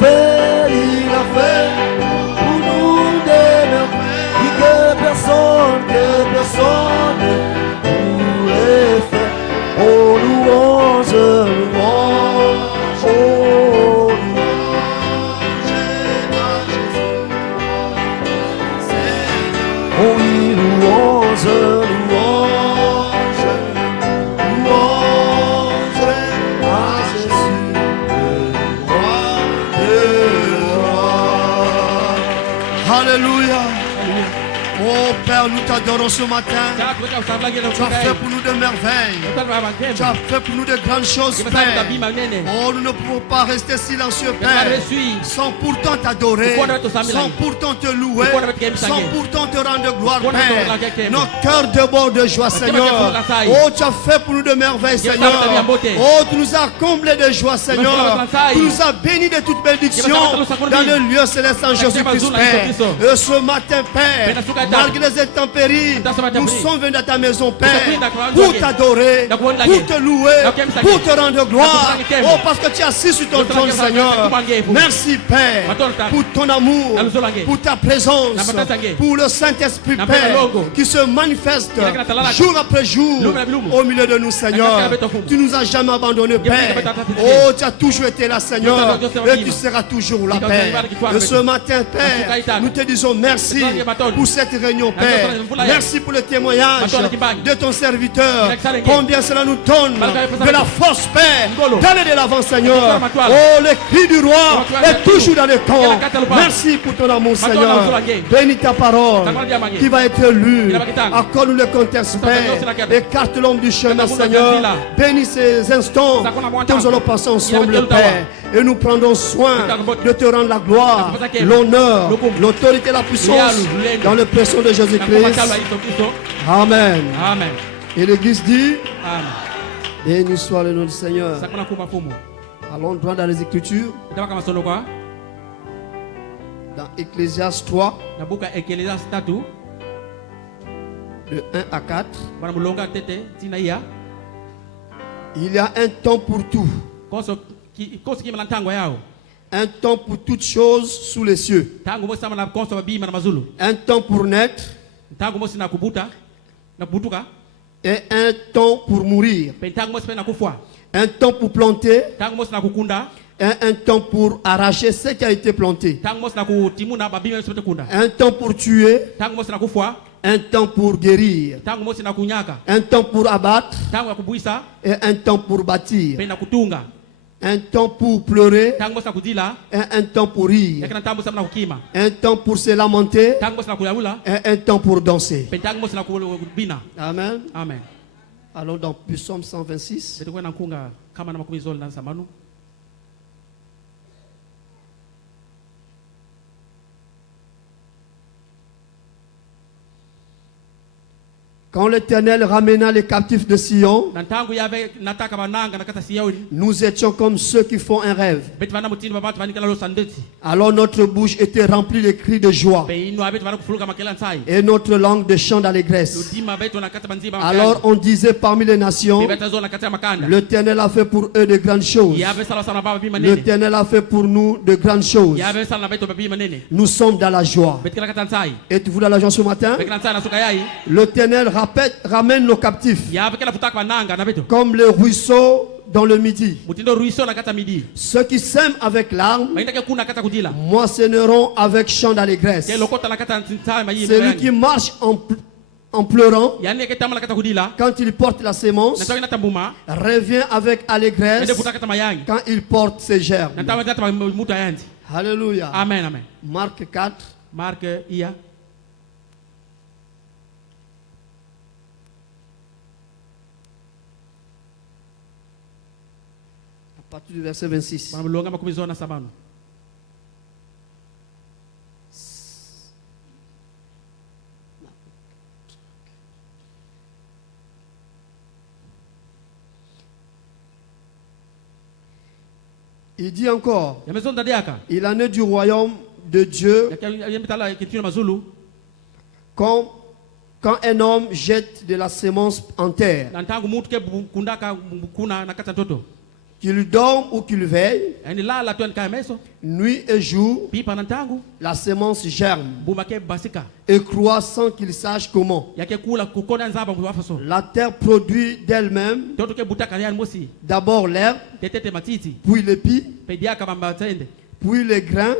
il a fait pour nous des merveilles que personne ne pourrait faire. Oh louange, louange, oh louange à Jésus. Oh oui, louange, louange, louange à Jésus, le roi des rois. Alléluia. Oh Père, nous t'adorons ce matin. Tu as fait pour nous de merveilles. Tu as fait pour nous de grandes choses, Père. Oh, nous ne pouvons pas rester silencieux, Père, sans pourtant t'adorer, sans pourtant te louer, sans pourtant te rendre gloire, Père. Nos cœurs débordent de joie, Seigneur. Oh, tu as fait pour nous de merveilles, Seigneur. Oh, tu nous as comblés de joie, Seigneur. Tu nous as bénis de toute bénédiction dans le lieu céleste en Jésus-Christ, Père. Et ce matin, Père, malgré les intempéries, nous sommes venus à ta maison, Père, pour t'adorer, pour te louer, pour te rendre gloire. Oh, parce que tu es assis sur ton trône, Seigneur. Merci, Père, pour ton amour, pour ta présence, pour le Saint-Esprit, Père, qui se manifeste jour après jour au milieu de nous, Seigneur. Tu nous as jamais abandonnés, Père. Oh, tu as toujours été là, Seigneur, et tu seras toujours là, Père. Et ce matin, Père, nous te disons merci pour cette réunion, Père. Merci pour le témoignage de ton serviteur. Combien cela nous donne de la force, Père, d'aller de l'avant, Seigneur. Oh, le cri du roi est toujours dans le camp. Merci pour ton amour, Seigneur. Bénis ta parole qui va être lue. Accorde-nous le contexte, Père. Écarte l'homme du chemin, Seigneur. Bénis ces instants que nous allons passer ensemble, Père. Et nous prendrons soin de te rendre la gloire, l'honneur, l'autorité, la puissance dans le précieux de Jésus-Christ. Amen. Amen. Et l'Église dit Amen. béni soit le nom du Seigneur. Allons droit dans les Écritures. Dans Ecclésiaste 3, de 1 à 4. Il y a un temps pour tout. Un temps pour toutes choses sous les cieux. Un temps pour naître. Et un temps pour mourir. Un temps pour planter. Et un temps pour arracher ce qui a été planté. Un temps pour tuer. Un temps pour guérir. Un temps pour abattre. Et un temps pour bâtir. Un temps pour pleurer. Et un temps pour rire. Un temps pour se lamenter. Et un temps pour danser. Amen. Amen. Allons dans Psaume 126. Quand l'Éternel ramena les captifs de Sion, nous étions comme ceux qui font un rêve. Alors notre bouche était remplie de cris de joie et notre langue de chants d'allégresse. Alors on disait parmi les nations, l'Éternel a fait pour eux de grandes choses. L'Éternel a fait pour nous de grandes choses. Nous sommes dans la joie. Êtes-vous dans la joie ce matin? L'Éternel ramène nos captifs comme le ruisseau dans le midi. Ceux qui sèment avec larmes moissonneront avec chant d'allégresse. Celui qui marche en pleurant, quand il porte la sémence, revient avec allégresse quand il porte ses gerbes. Alléluia. Amen, amen. Marc 4. Marc IA. À partir du verset 26. Il dit encore, il en est du royaume de Dieu quand un homme jette de la sémence en terre. qu'il dorme ou qu'il veille, nuit et jour, la semence germe et croît sans qu'il sache comment. La terre produit d'elle-même d'abord l'herbe, puis l'épi, puis les grains,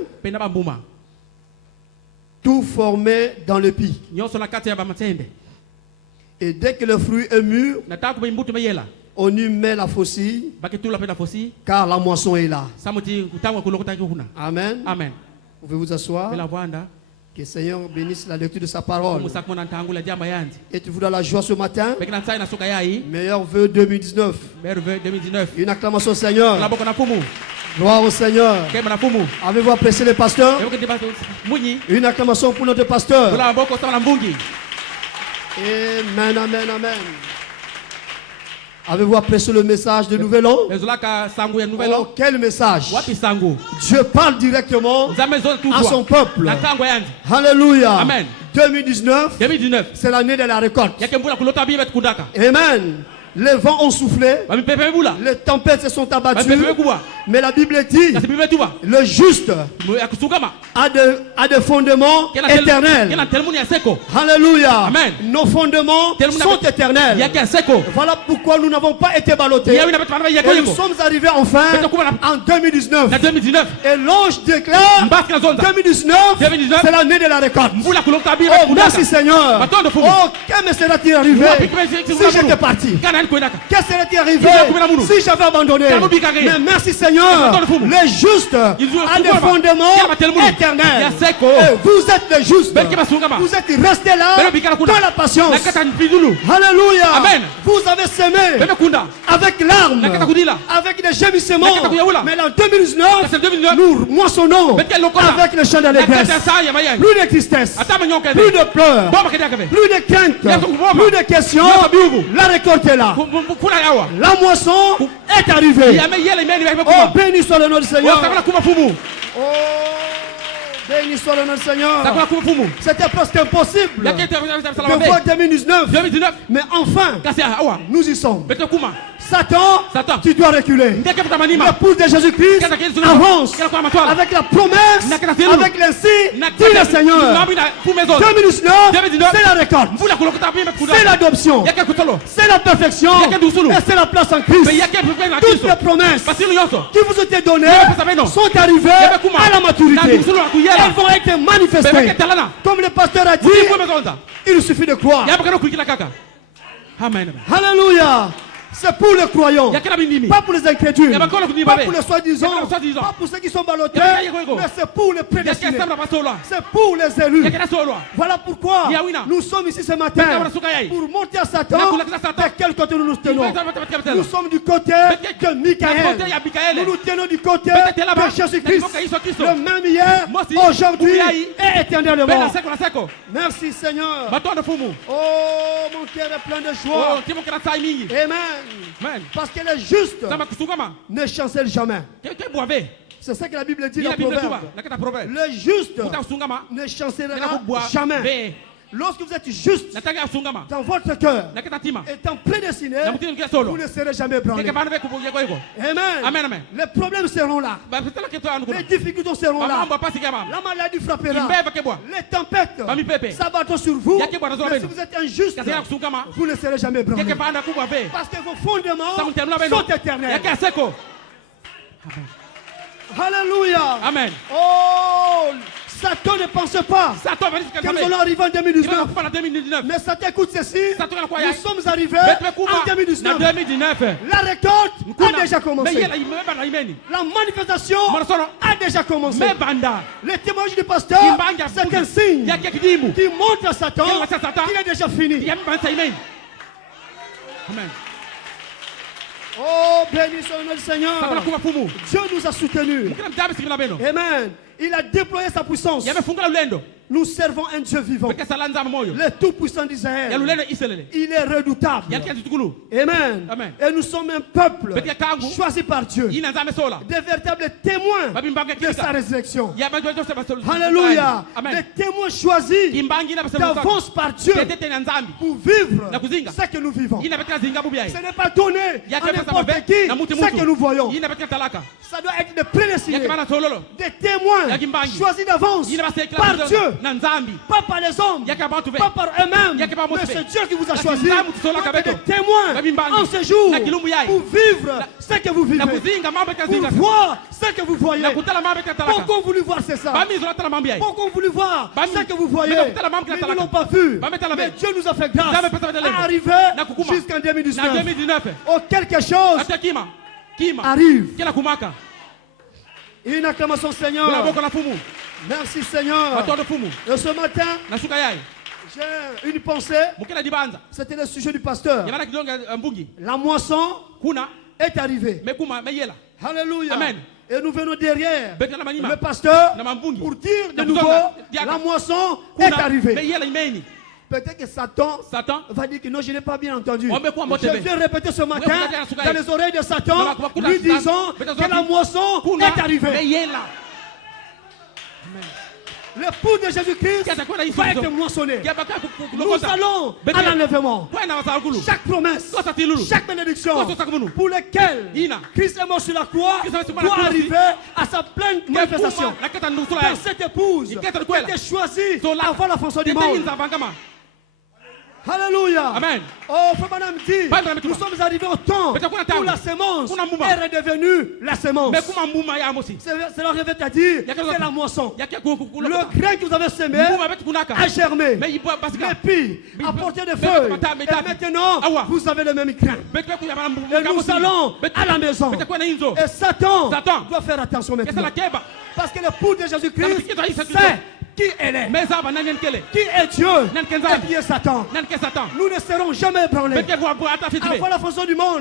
tout formé dans l'épi. Et dès que le fruit est mûr, on y met la faucille, car la moisson est là. Amen. Amen. Vous pouvez vous asseoir. Que le Seigneur bénisse la lecture de sa parole. Et tu voudras la joie ce matin. Meilleur vœu 2019. Une acclamation au Seigneur. Gloire au Seigneur. Avez-vous apprécié le pasteur? Une acclamation pour notre pasteur. Amen, amen, amen. Avez-vous apprécié le message de Nouvel An? Oh, quel message! Dieu parle directement à son peuple. Alléluia. Amen. 2019, c'est l'année de la récolte. Amen. Les vents ont soufflé, les tempêtes se sont abattues, mais la Bible dit, le juste a des fondements éternels. Alléluia. Amen. Nos fondements sont éternels. Voilà pourquoi nous n'avons pas été ballottés. Et nous sommes arrivés enfin en 2019. Et l'ange déclare 2019, c'est l'année de la récolte. Oh, merci Seigneur. Oh, que me serait-il arrivé si j'étais parti? Qu'est-ce qui serait arrivé si j'avais abandonné? Mais merci Seigneur, les justes ont des fondements éternels. Et vous êtes les justes. Vous êtes restés là dans la patience. Alléluia. Amen. Vous avez semé avec larmes, avec des gémissements. Mais en 2019, nous moissonnons avec le chant d'allégresse. Plus de tristesse, plus de pleurs, plus de crainte, plus de questions. La récolte est là. La moisson est arrivée. Oh, béni soit le nom du Seigneur. Oh, béni soit le nom du Seigneur. C'était presque impossible de voir 2019. Mais enfin, nous y sommes. Satan, tu dois reculer. L'épouse de Jésus-Christ avance avec la promesse, avec l'insigne, dit le Seigneur. 2019, c'est la récolte, c'est l'adoption, c'est la perfection et c'est la place en Christ. Toutes les promesses qui vous étaient données sont arrivées à la maturité. Elles vont être manifestées. Comme le pasteur a dit, il suffit de croire. Amen. Alléluia. C'est pour les croyants, pas pour les incrédules, pas pour les soi-disant, pas pour ceux qui sont ballottés, mais c'est pour les prédestinés, c'est pour les élus. Voilà pourquoi nous sommes ici ce matin pour monter à Satan. De quel côté nous nous tenons? Nous sommes du côté de Michael. Nous nous tenons du côté de Jésus-Christ, le même hier, aujourd'hui et éternellement. Merci Seigneur. Oh, mon cœur est plein de joie. Amen. Parce que les justes ne chancellent jamais. C'est ça que la Bible dit dans le proverbe. Les justes ne chancelleront jamais. Lorsque vous êtes juste dans votre cœur, étant prédestiné, vous ne serez jamais ébranlé. Amen. Les problèmes seront là. Les difficultés seront là. La maladie frappera. Les tempêtes s'abattront sur vous. Mais si vous êtes injuste, vous ne serez jamais ébranlé. Parce que vos fondements sont éternels. Alléluia. Amen. Oh, Satan ne pense pas que nous allons arriver en 2019. Mais Satan écoute ceci. Nous sommes arrivés en 2019. La récolte a déjà commencé. La manifestation a déjà commencé. Le témoignage du pasteur, c'est un signe qui montre à Satan qu'il est déjà fini. Amen. Oh, béni soit le nom du Seigneur. Dieu nous a soutenus. Amen. Il a déployé sa puissance. Nous servons un Dieu vivant. Le Tout-Puissant d'Israël. Il est redoutable. Amen. Et nous sommes un peuple choisi par Dieu. Des véritables témoins de sa résurrection. Alléluia. Des témoins choisis d'avance par Dieu pour vivre ce que nous vivons. Ce n'est pas donné à n'importe qui ce que nous voyons. Ça doit être des prédestinés, des témoins choisis d'avance par Dieu, pas par les hommes, pas par eux-mêmes, mais c'est Dieu qui vous a choisi des témoins en ce jour pour vivre ce que vous vivez, pour voir ce que vous voyez. Pourquoi vous voulez voir c'est ça? Pourquoi vous voulez voir ce que vous voyez? Mais ils ne l'ont pas vu. Mais Dieu nous a fait grâce à arriver jusqu'en 2019. Oh, quelque chose arrive. Une acclamation Seigneur. Merci Seigneur. Et ce matin, j'ai une pensée. C'était le sujet du pasteur. La moisson est arrivée. Alléluia. Amen. Et nous venons derrière le pasteur pour dire de nouveau, la moisson est arrivée. Peut-être que Satan va dire que non, je n'ai pas bien entendu. Je viens répéter ce matin dans les oreilles de Satan, lui disant que la moisson est arrivée. Le pouls de Jésus-Christ va être moissonné. Nous allons à l'enlèvement. Chaque promesse, chaque bénédiction pour laquelle Christ est mort sur la croix doit arriver à sa pleine manifestation. Dans cette épouse qui était choisie avant la fondation du monde. Alléluia. Amen. Oh, Frère Branham dit, nous sommes arrivés au temps où la sémence est redevenue la sémence. Cela revient à dire, c'est la moisson. Le grain que vous avez semé a germé. Mais puis, a porté des feuilles. Et maintenant, vous avez le même grain. Et nous allons à la maison. Et Satan doit faire attention maintenant. Parce que le pouls de Jésus-Christ, c'est qui elle est, qui est Dieu et qui est Satan. Nous ne serons jamais ébranlés. Avant la fondation du monde,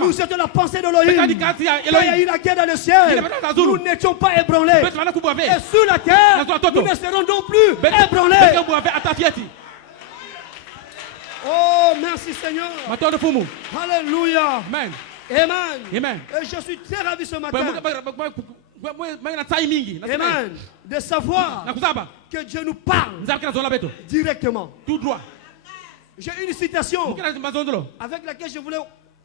nous étions la pensée d'Elohim. Quand il y a eu la guerre dans le ciel, nous n'étions pas ébranlés. Et sur la terre, nous ne serons donc plus ébranlés. Oh, merci Seigneur. Alléluia. Amen. Amen. Et je suis très ravi ce matin. Amen. De savoir que Dieu nous parle directement. Tout droit. J'ai une citation avec laquelle je voulais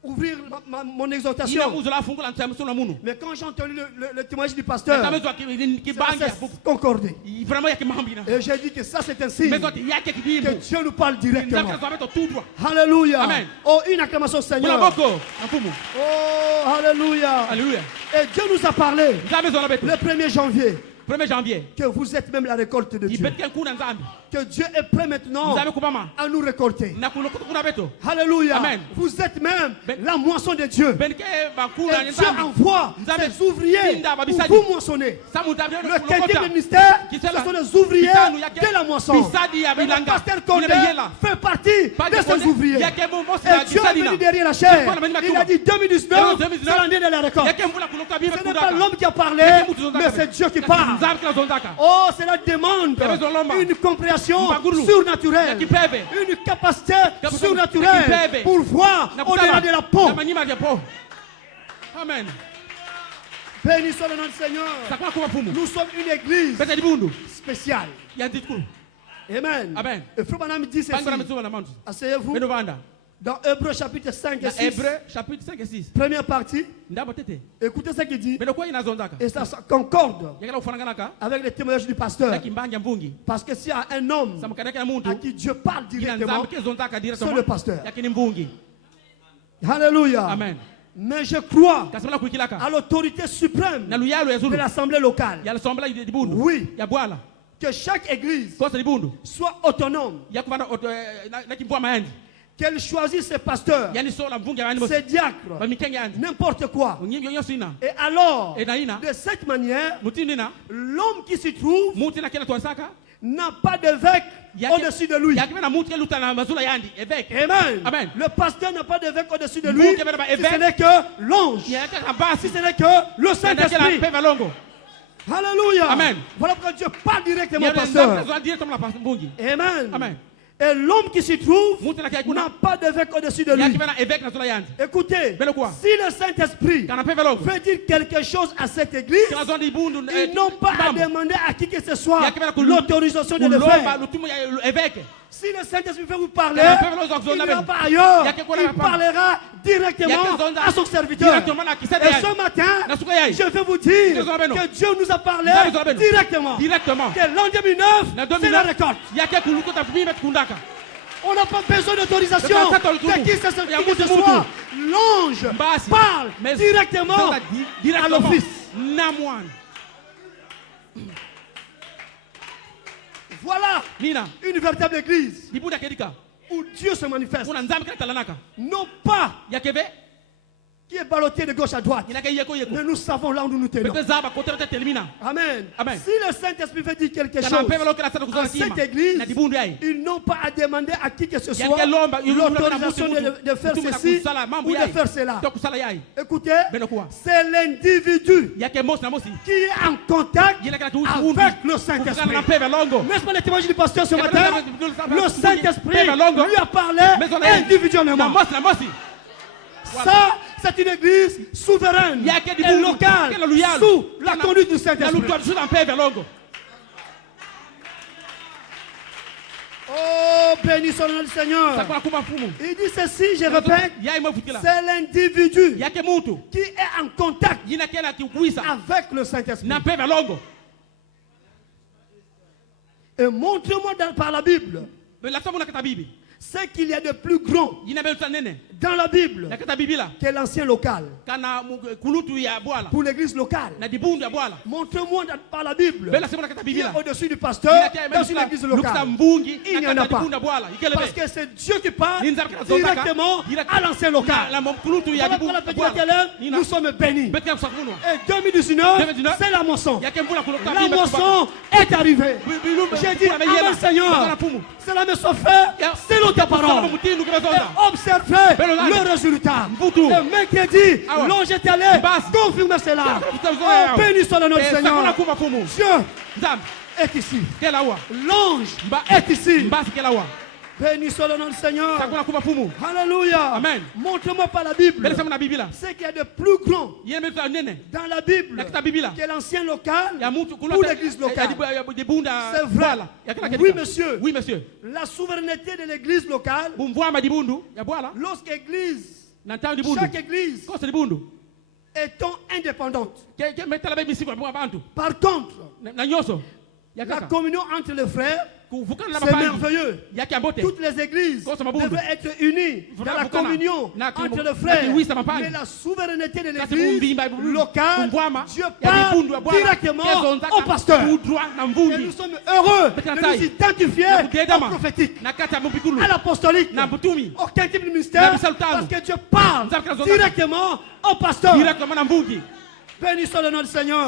ouvrir mon exhortation. Mais quand j'ai entendu le témoignage du pasteur, ça s'est concordé. Et j'ai dit que ça c'est un signe que Dieu nous parle directement. Alléluia. Amen. Oh, une acclamation Seigneur. Oh, alléluia. Et Dieu nous a parlé le 1er janvier. Que vous êtes même la récolte de Dieu. Que Dieu est prêt maintenant à nous récolter. Alléluia. Amen. Vous êtes même la moisson de Dieu. Et Dieu envoie ses ouvriers pour vous moissonner. Le quinquième ministère, ce sont les ouvriers de la moisson. Et le pasteur Condé fait partie de ces ouvriers. Et Dieu est venu derrière la chair. Il a dit 2019, c'est l'année de la récolte. Ce n'est pas l'homme qui a parlé, mais c'est Dieu qui parle. Oh, cela demande une compréhension surnaturelle, une capacité surnaturelle pour voir au-delà de la peau. Amen. Béni soit le nom du Seigneur. Nous sommes une église spéciale. Amen. Et Frère Branham dit ceci. Asseyez-vous. Dans Hébreux chapitre 5 et 6. Première partie. Écoutez ce qu'il dit. Et ça concorde avec les témoignages du pasteur. Parce que s'il y a un homme à qui Dieu parle directement, c'est le pasteur. Alléluia. Amen. Mais je crois à l'autorité suprême de l'assemblée locale. Oui. Que chaque église soit autonome. Qu'elle choisisse ses pasteurs, ses diacres, n'importe quoi. Et alors, de cette manière, l'homme qui s'y trouve n'a pas d'évêque au-dessus de lui. Amen. Le pasteur n'a pas d'évêque au-dessus de lui, si ce n'est que l'ange, si ce n'est que le Saint-Esprit. Alléluia. Amen. Voilà pourquoi Dieu parle directement au pasteur. Amen. Amen. Et l'homme qui s'y trouve n'a pas d'évêque au-dessus de lui. Écoutez, si le Saint-Esprit veut dire quelque chose à cette église, ils n'ont pas à demander à qui que ce soit l'autorisation de le faire. Si le Saint-Esprit veut vous parler, il n'ira pas ailleurs. Il parlera directement à son serviteur. Et ce matin, je vais vous dire que Dieu nous a parlé directement. Que l'an 2009, c'est la récolte. On n'a pas besoin d'autorisation de qui que ce soit. L'ange parle directement à l'office. Voilà une véritable église où Dieu se manifeste. Non pas qui est ballotté de gauche à droite. Mais nous savons là où nous nous tenons. Amen. Si le Saint-Esprit veut dire quelque chose à cette église, ils n'ont pas à demander à qui que ce soit l'autorisation de faire ceci ou de faire cela. Écoutez, c'est l'individu qui est en contact avec le Saint-Esprit. N'est-ce pas le témoignage du pasteur ce matin? Le Saint-Esprit lui a parlé individuellement. Ça, c'est une église souveraine et locale sous la conduite du Saint-Esprit. Oh, béni soit le nom du Seigneur. Il dit ceci, je répète, c'est l'individu qui est en contact avec le Saint-Esprit. Et montre-moi par la Bible ce qu'il y a de plus grand dans la Bible que l'ancien local. Pour l'église locale. Montre-moi par la Bible qui est au-dessus du pasteur dans une église locale. Il n'y en a pas. Parce que c'est Dieu qui parle directement à l'ancien local. Nous sommes bénis. Et 2019, c'est la moisson. La moisson est arrivée. J'ai dit, Amen Seigneur, cela me soit fait selon ta parole. Et observez le résultat. Et mercredi, l'ange est allé confirmer cela. Oh, béni soit le nom du Seigneur. Dieu est ici. L'ange est ici. Béni soit le nom du Seigneur. Alléluia. Amen. Montre-moi par la Bible ce qu'il y a de plus grand dans la Bible que l'ancien local ou l'église locale. C'est vrai. Oui, monsieur. Oui, monsieur. La souveraineté de l'église locale, chaque église étant indépendante. Par contre, la communion entre les frères, c'est merveilleux. Toutes les églises devraient être unies dans la communion entre les frères. Mais la souveraineté de l'église locale, Dieu parle directement au pasteur. Et nous sommes heureux de nous identifier au prophétique, à l'apostolique, aucun type de ministère, parce que Dieu parle directement au pasteur. Béni soit le nom du Seigneur.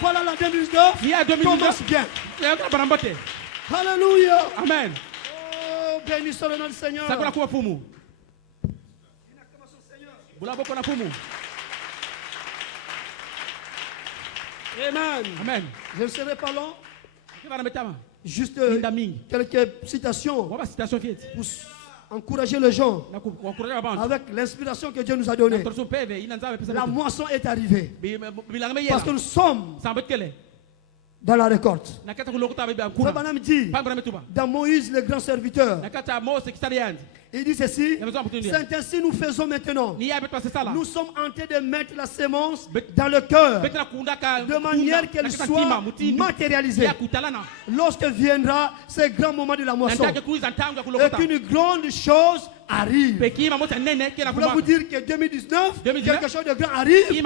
Voilà la 2019 commence bien. Alléluia. Amen. Oh, béni soit le nom du Seigneur. Amen. Amen. Je ne serai pas long. Juste quelques citations pour encourager les gens avec l'inspiration que Dieu nous a donnée. La moisson est arrivée parce que nous sommes dans la récolte. Frère Branham dit dans Moïse le grand serviteur, il dit ceci: c'est ainsi nous faisons maintenant. Nous sommes en train de mettre la sémence dans le cœur de manière qu'elle soit matérialisée. Lorsque viendra ce grand moment de la moisson et qu'une grande chose arrive. Je voulais vous dire que 2019, quelque chose de grand arrive.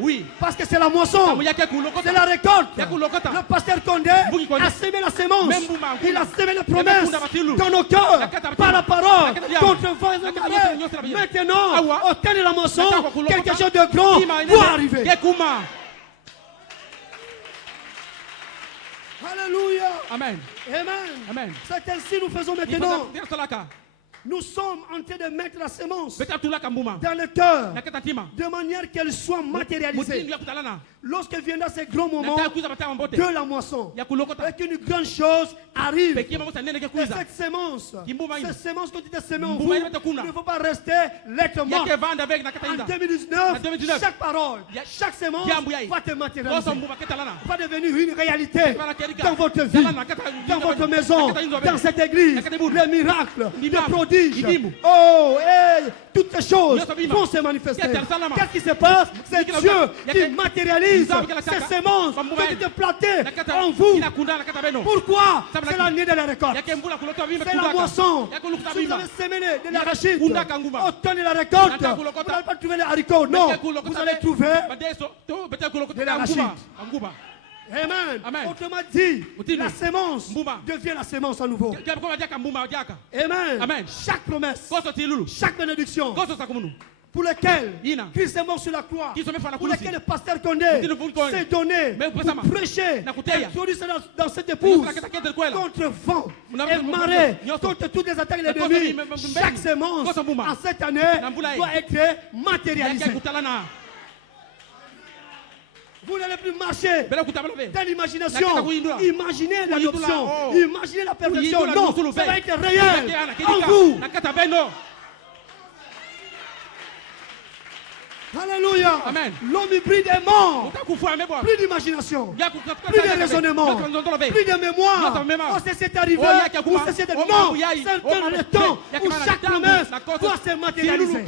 Oui, parce que c'est la moisson, c'est la récolte. Le pasteur Condé a semé la sémence. Il a semé les promesses dans nos cœurs par la parole. Contre vent et marée. Maintenant, au temps de la moisson, quelque chose de grand va arriver. Alléluia. Amen. Amen. Amen. C'est ainsi nous faisons maintenant. Nous sommes en train de mettre la semence dans le cœur de manière qu'elle soit matérialisée. Lorsque viendra ce grand moment de la moisson, et qu'une grande chose arrive, et cette semence que tu t'es semée en vous, il ne faut pas rester lettre morte. En 2019, chaque parole, chaque semence va te matérialiser, va devenir une réalité dans votre vie, dans votre maison, dans cette église. Les miracles, les prodiges, oh, hey, toutes ces choses vont se manifester. Qu'est-ce qui se passe? C'est Dieu qui matérialise ces semences qui étaient plantées en vous. Pourquoi? C'est l'année de la récolte. C'est la moisson. Si vous avez semé de l'arachide, au temps de la récolte, vous n'allez pas trouver les haricots. Non, vous allez trouver de l'arachide. Amen. Autrement dit, la semence devient la semence à nouveau. Amen. Chaque promesse, chaque bénédiction pour lequel Christ est mort sur la croix, pour lequel le pasteur Condé s'est donné pour prêcher, introduire dans cette épouse, contre vent et marée, contre toutes les attaques de l'ennemi. Chaque semence en cette année doit être matérialisée. Vous n'allez plus marcher dans l'imagination. Imaginez l'adoption. Imaginez la perfection. Non, ça va être réel en vous. Alléluia. L'homme hybride est mort. Plus d'imagination, plus de raisonnement, plus de mémoire. Oh, c'est arrivé. Ou c'est non, c'est le temps où chaque promesse doit se matérialiser.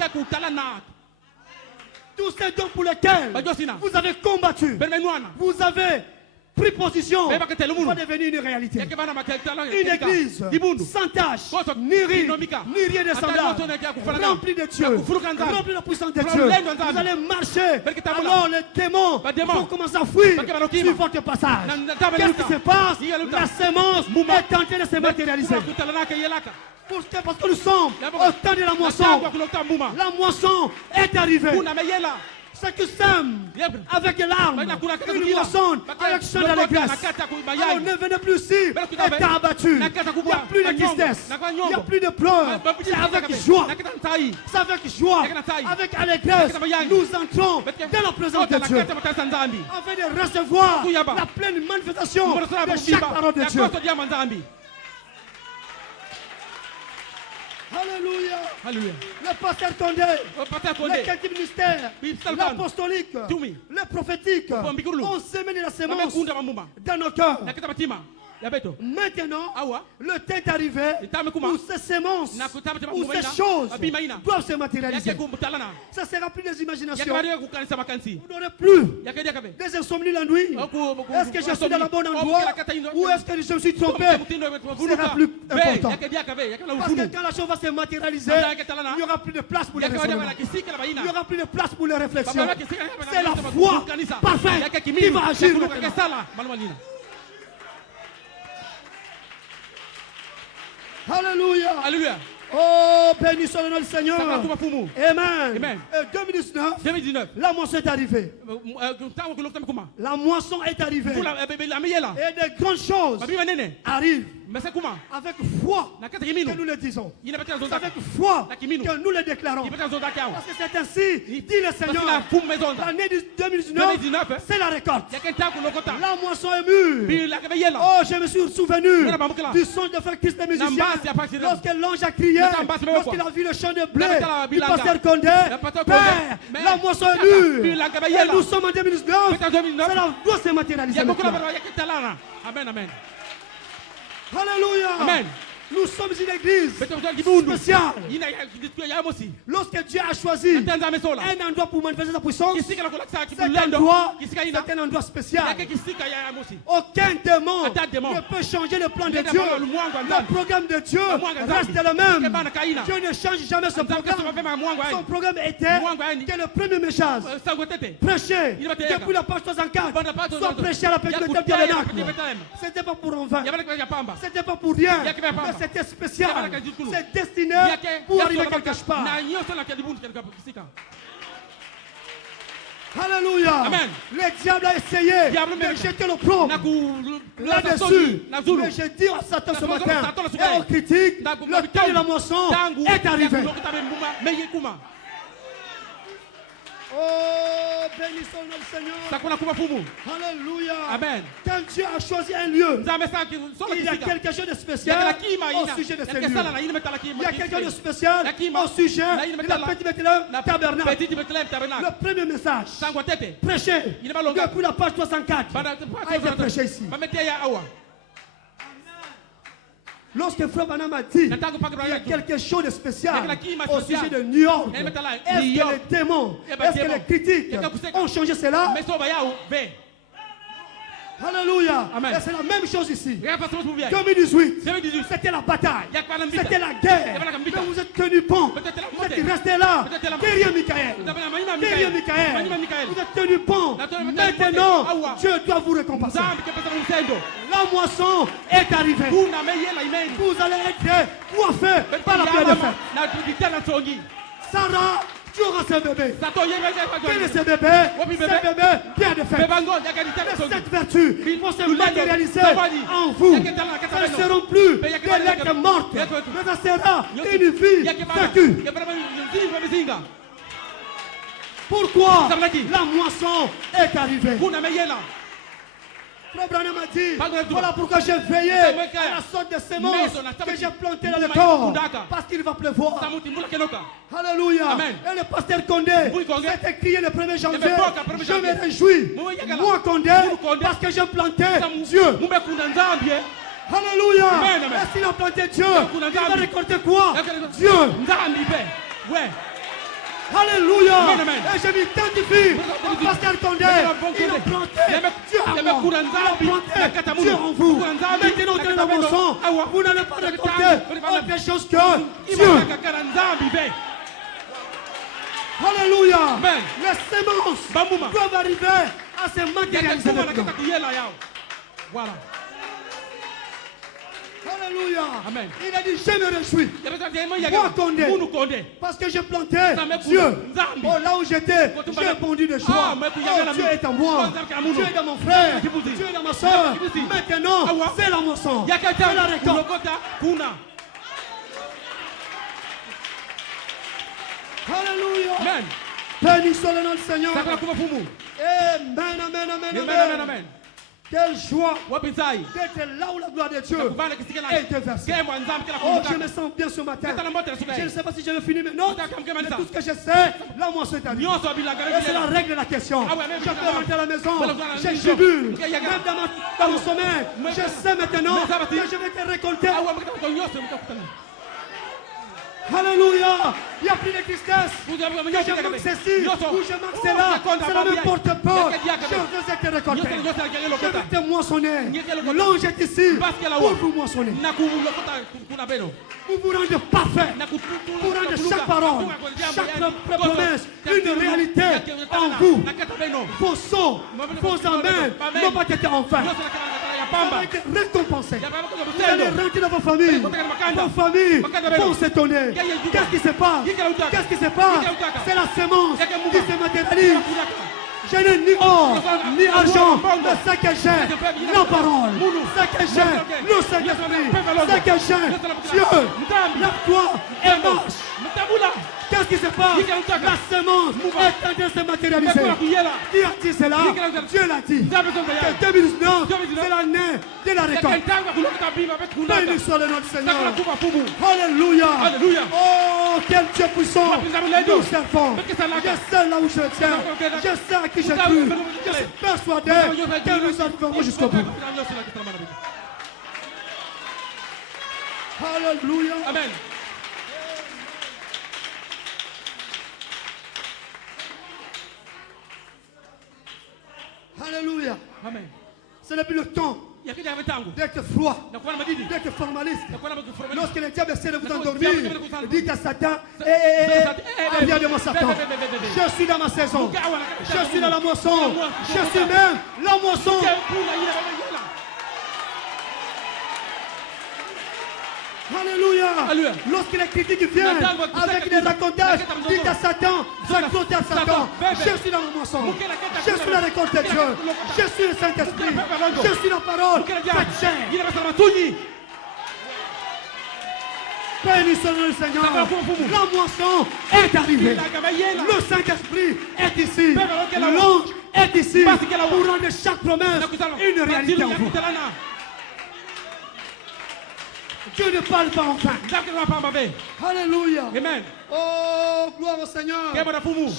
Tous ces dons pour lesquels vous avez combattu, vous avez pris position, va devenir une réalité. Une église sans tâche, ni rire, ni rien de semblable, remplie de Dieu, remplie de la puissance de Dieu. Vous allez marcher, alors les démons vont commencer à fuir sur votre passage. Qu'est-ce qui se passe? La semence est en train de se matérialiser. Parce que nous sommes au temps de la moisson. La moisson est arrivée. Ceux qui s'aiment avec larmes, une moisson avec chant d'allégresse. Alors ne venez plus ici être abattu. Il n'y a plus de tristesse, il n'y a plus de pleurs. C'est avec joie, c'est avec joie, avec allégresse. Nous entrons dans la présence de Dieu afin de recevoir la pleine manifestation de chaque parole de Dieu. Alléluia. Le pasteur Condé, le quintième ministère, l'apostolique, le prophétique, on sème de la semence dans nos cœurs. Maintenant, le temps est arrivé où ces semences, où ces choses doivent se matérialiser. Ça ne sera plus des imaginations. Vous n'aurez plus des insomnies la nuit. Est-ce que je suis dans le bon endroit ou est-ce que je me suis trompé? Ce ne sera plus important. Parce que quand la chose va se matérialiser, il n'y aura plus de place pour les raisonnements. Il n'y aura plus de place pour les réflexions. C'est la foi parfaite qui va agir maintenant. Alléluia. Oh, béni soit le nom du Seigneur. Amen. 2019, la moisson est arrivée. La moisson est arrivée. Et des grandes choses arrivent. Avec foi que nous le disons. C'est avec foi que nous le déclarons. Parce que c'est ainsi, dit le Seigneur. L'année 2019, c'est la récolte. La moisson est mûre. Oh, je me suis souvenu du son de frère Christ, les musiciens. Lorsque l'ange a crié, lorsqu'il a vu le champ de blé du pasteur Condé, Père, la moisson est mûre. Et nous sommes en 2019. Cela doit se matérialiser. Amen. Alléluia. Amen. Nous sommes une église spéciale. Lorsque Dieu a choisi un endroit pour manifester sa puissance, c'est un endroit spécial. Aucun démon ne peut changer le plan de Dieu. Le programme de Dieu reste le même. Dieu ne change jamais son programme. Son programme était que le premier message prêché depuis la page 64 soit prêché à la petite de Tabernacle. C'était pas pour en vain. C'était pas pour rien. C'était spécial. C'est destiné pour arriver quelque part. Alléluia. Amen. Le diable a essayé de jeter l'opprobre là-dessus. Mais je dis à Satan ce matin et aux critiques, le temps de la moisson est arrivé. Oh, bénissons notre Seigneur. Alléluia. Amen. Quand Dieu a choisi un lieu, il y a quelque chose de spécial au sujet de ce lieu. Il y a quelque chose de spécial au sujet de la petite Bethléem tabernacle. Le premier message, prêché depuis la page 64, a été prêché ici. Lorsque Frère Branham a dit qu'il y a quelque chose de spécial au sujet de New York, est-ce que les démons, est-ce que les critiques ont changé cela? Alléluia. Et c'est la même chose ici. 2018, c'était la bataille, c'était la guerre. Mais vous êtes tenu bon, vous êtes resté là, derrière Michael. Vous êtes tenu bon. Maintenant, Dieu doit vous récompenser. La moisson est arrivée. Vous allez être coiffés par la pierre de fête. Sarah, tu auras ce bébé. Quel est ce bébé? Ce bébé, pierre de fête. Cette vertu vont se matérialiser en vous. Ce ne seront plus des lettres mortes, mais ça sera une vie vécue. Pourquoi la moisson est arrivée? Frère Branham a dit, voilà pourquoi j'ai veillé à la sorte de sémence que j'ai plantée dans le corps, parce qu'il va pleuvoir. Alléluia. Et le pasteur Condé s'est écrié le 1er janvier, je me réjouis, moi Condé, parce que j'ai planté Dieu. Alléluia. Et s'il a planté Dieu, il va récolter quoi? Dieu. Alléluia. Et je m'identifie au pasteur Condé. Il a planté Dieu en moi. Il a planté Dieu en vous. Maintenant que nous avançons, vous n'allez pas récolter autre chose que Dieu. Alléluia. Les semences doivent arriver à se matérialiser maintenant. Voilà. Alléluia. Amen. Il a dit, je me réjouis. Moi, Condé, parce que j'ai planté Dieu. Oh, là où j'étais, j'ai répondu de choix. Oh, Dieu est en moi. Dieu est dans mon frère. Dieu est dans ma soeur. Maintenant, c'est la moisson. C'est la récolte. Alléluia. Amen. Bénissons le nom du Seigneur. Amen, amen, amen. Quelle joie d'être là où la gloire de Dieu est déversée. Oh, je me sens bien ce matin. Je ne sais pas si je vais finir maintenant, mais tout ce que je sais, là, moi, c'est à dire. Et c'est la règle de la question. Je peux rentrer à la maison, je jubile, même dans mon sommeil. Je sais maintenant que je vais te récolter. Alléluia. Il n'y a plus de tristesse. Que je manque ceci ou je manque cela. Cela ne porte pas. Je veux être récolté. Je veux te moissonner. L'ange est ici pour vous moissonner. Pour vous rendre parfait. Pour rendre chaque parole, chaque promesse une réalité en vous. Vos sons, vos amens n'ont pas été en vain. Vous allez être récompensés. Vous allez rentrer dans vos familles. Vos familles vont s'étonner. Qu'est-ce qui se passe? Qu'est-ce qui se passe? C'est la sémence qui se matérialise. Je n'ai ni or, ni argent, mais ce que j'ai, la parole. Ce que j'ai, le Saint-Esprit. Ce que j'ai, Dieu. Lève-toi et marche. Qu'est-ce qui se passe? La semence est en train de se matérialiser. Qui a dit cela? Dieu l'a dit. Que 2019, c'est l'année de la récolte. Béni soit le nom du Seigneur. Alléluia. Oh, quel Dieu puissant. Nous servons. Je sais là où je tiens. Je sais à qui je prie. Je suis persuadé que nous arriverons jusqu'au bout. Alléluia. Amen. Alléluia. Amen. C'est depuis le temps d'être froid, d'être formaliste. Lorsque le diable essaie de vous endormir, dites à Satan, viens de moi Satan. Je suis dans ma saison. Je suis dans la moisson. Je suis même la moisson. Alléluia. Lorsque les critiques viennent avec des racontages, dites à Satan, raconte à Satan, je suis dans le mensonge, je suis la récolte de Dieu, je suis le Saint-Esprit, je suis la parole, faites chair. Béni soit le Seigneur. La moisson est arrivée. Le Saint-Esprit est ici. L'ange est ici pour rendre chaque promesse une réalité en vous. Dieu ne parle pas en vain. Alléluia. Amen. Oh, gloire au Seigneur.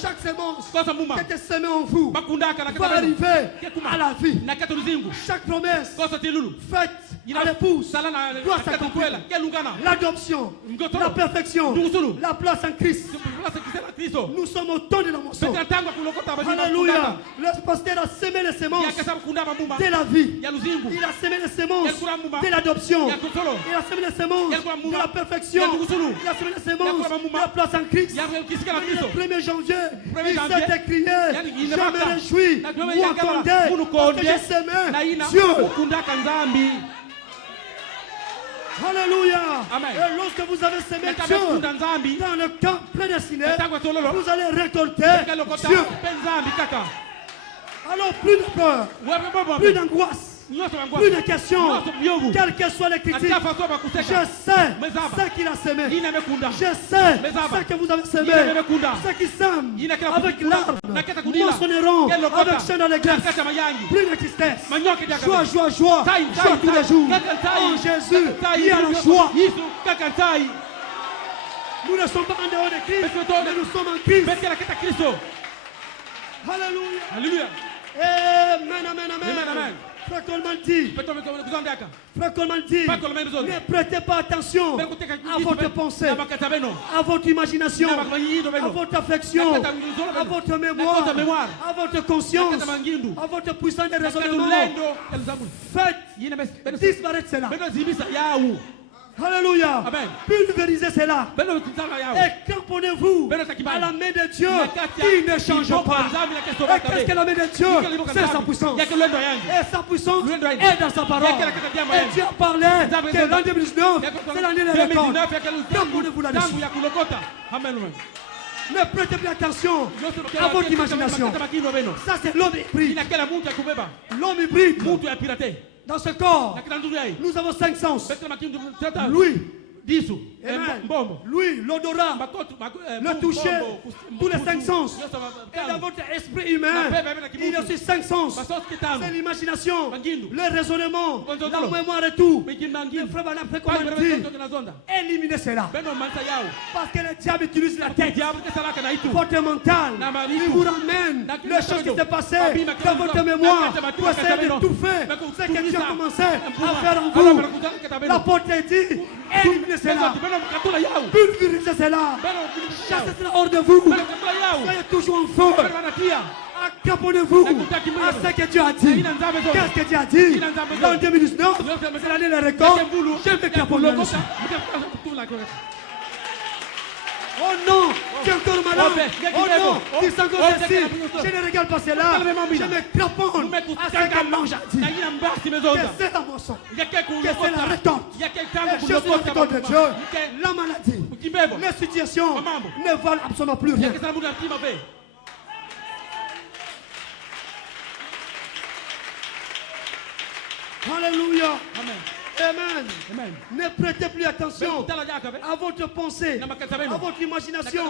Chaque semence qui était semée en vous va arriver à la vie. Chaque promesse faite à l'épouse doit s'accomplir. L'adoption, la perfection, la place en Christ. Nous sommes au temps de la moisson. Alléluia. Le pasteur a semé les semences de la vie. Il a semé les semences de l'adoption. Il a semé les semences de la perfection. Il a semé les semences de la place en Christ. Le 1er janvier, il s'est écrié, je me réjouis, vous entendez, parce que j'ai semé Dieu. Alléluia. Amen. Et lorsque vous avez semé Dieu dans le camp prédestiné, vous allez récolter Dieu. Alors plus de peur, plus d'angoisse, plus de questions, quelles que soient les critiques. Je sais ce qu'il a semé. Je sais ce que vous avez semé. Ceux qui sèment avec l'arbre moissonneront avec chien dans les glaces. Plus de tristesse. Joie, joie, joie. Joie tous les jours. En Jésus, il y a la joie. Nous ne sommes pas en dehors de Christ, mais nous sommes en Christ. Alléluia. Alléluia. Amen, amen, amen. Frère Coleman dit, ne prêtez pas attention à votre pensée, à votre imagination, à votre affection, à votre mémoire, à votre conscience, à votre puissance de raisonnement. Faites disparaître cela. Alléluia. Pulvérisez cela. Et cramponnez-vous à la main de Dieu qui ne change pas. Et qu'est-ce que la main de Dieu? C'est sa puissance. Et sa puissance est dans sa parole. Et Dieu a parlé que l'an 2019, c'est l'année des récoltes. Cramponnez-vous là-dessus. Ne prêtez plus attention à votre imagination. Ça, c'est l'homme hybride. L'homme hybride. Dans ce corps, nous avons 5 sens. Lui, lui, l'odorat, le toucher, tous les 5 sens. Et dans votre esprit humain, il y a aussi 5 sens. C'est l'imagination, le raisonnement, la mémoire et tout. Le frère Madame dit, éliminez cela. Parce que le diable utilise la tête. Votre mental, il vous ramène les choses qui s'est passées dans votre mémoire pour essayer d'étouffer ce que Dieu a commencé à faire en vous. La porte est dit, éliminez cela. Pulvérisez cela. Chassez cela hors de vous. Soyez toujours en feu. Accaponnez-vous à ce que Dieu a dit. Qu'est-ce que Dieu a dit? En 2019, c'est l'année des récoltes. Je me caponne dessus. Oh non, tu es encore malade. Oh non, tu es encore ici. Je ne regarde pas cela. Je me craponne à ce que l'ange a dit. Que c'est la moisson. Que c'est la récolte. Et je suis la récolte de Dieu. La maladie, les situations ne valent absolument plus rien. Alléluia. Amen. Amen. Ne prêtez plus attention à votre pensée, à votre imagination,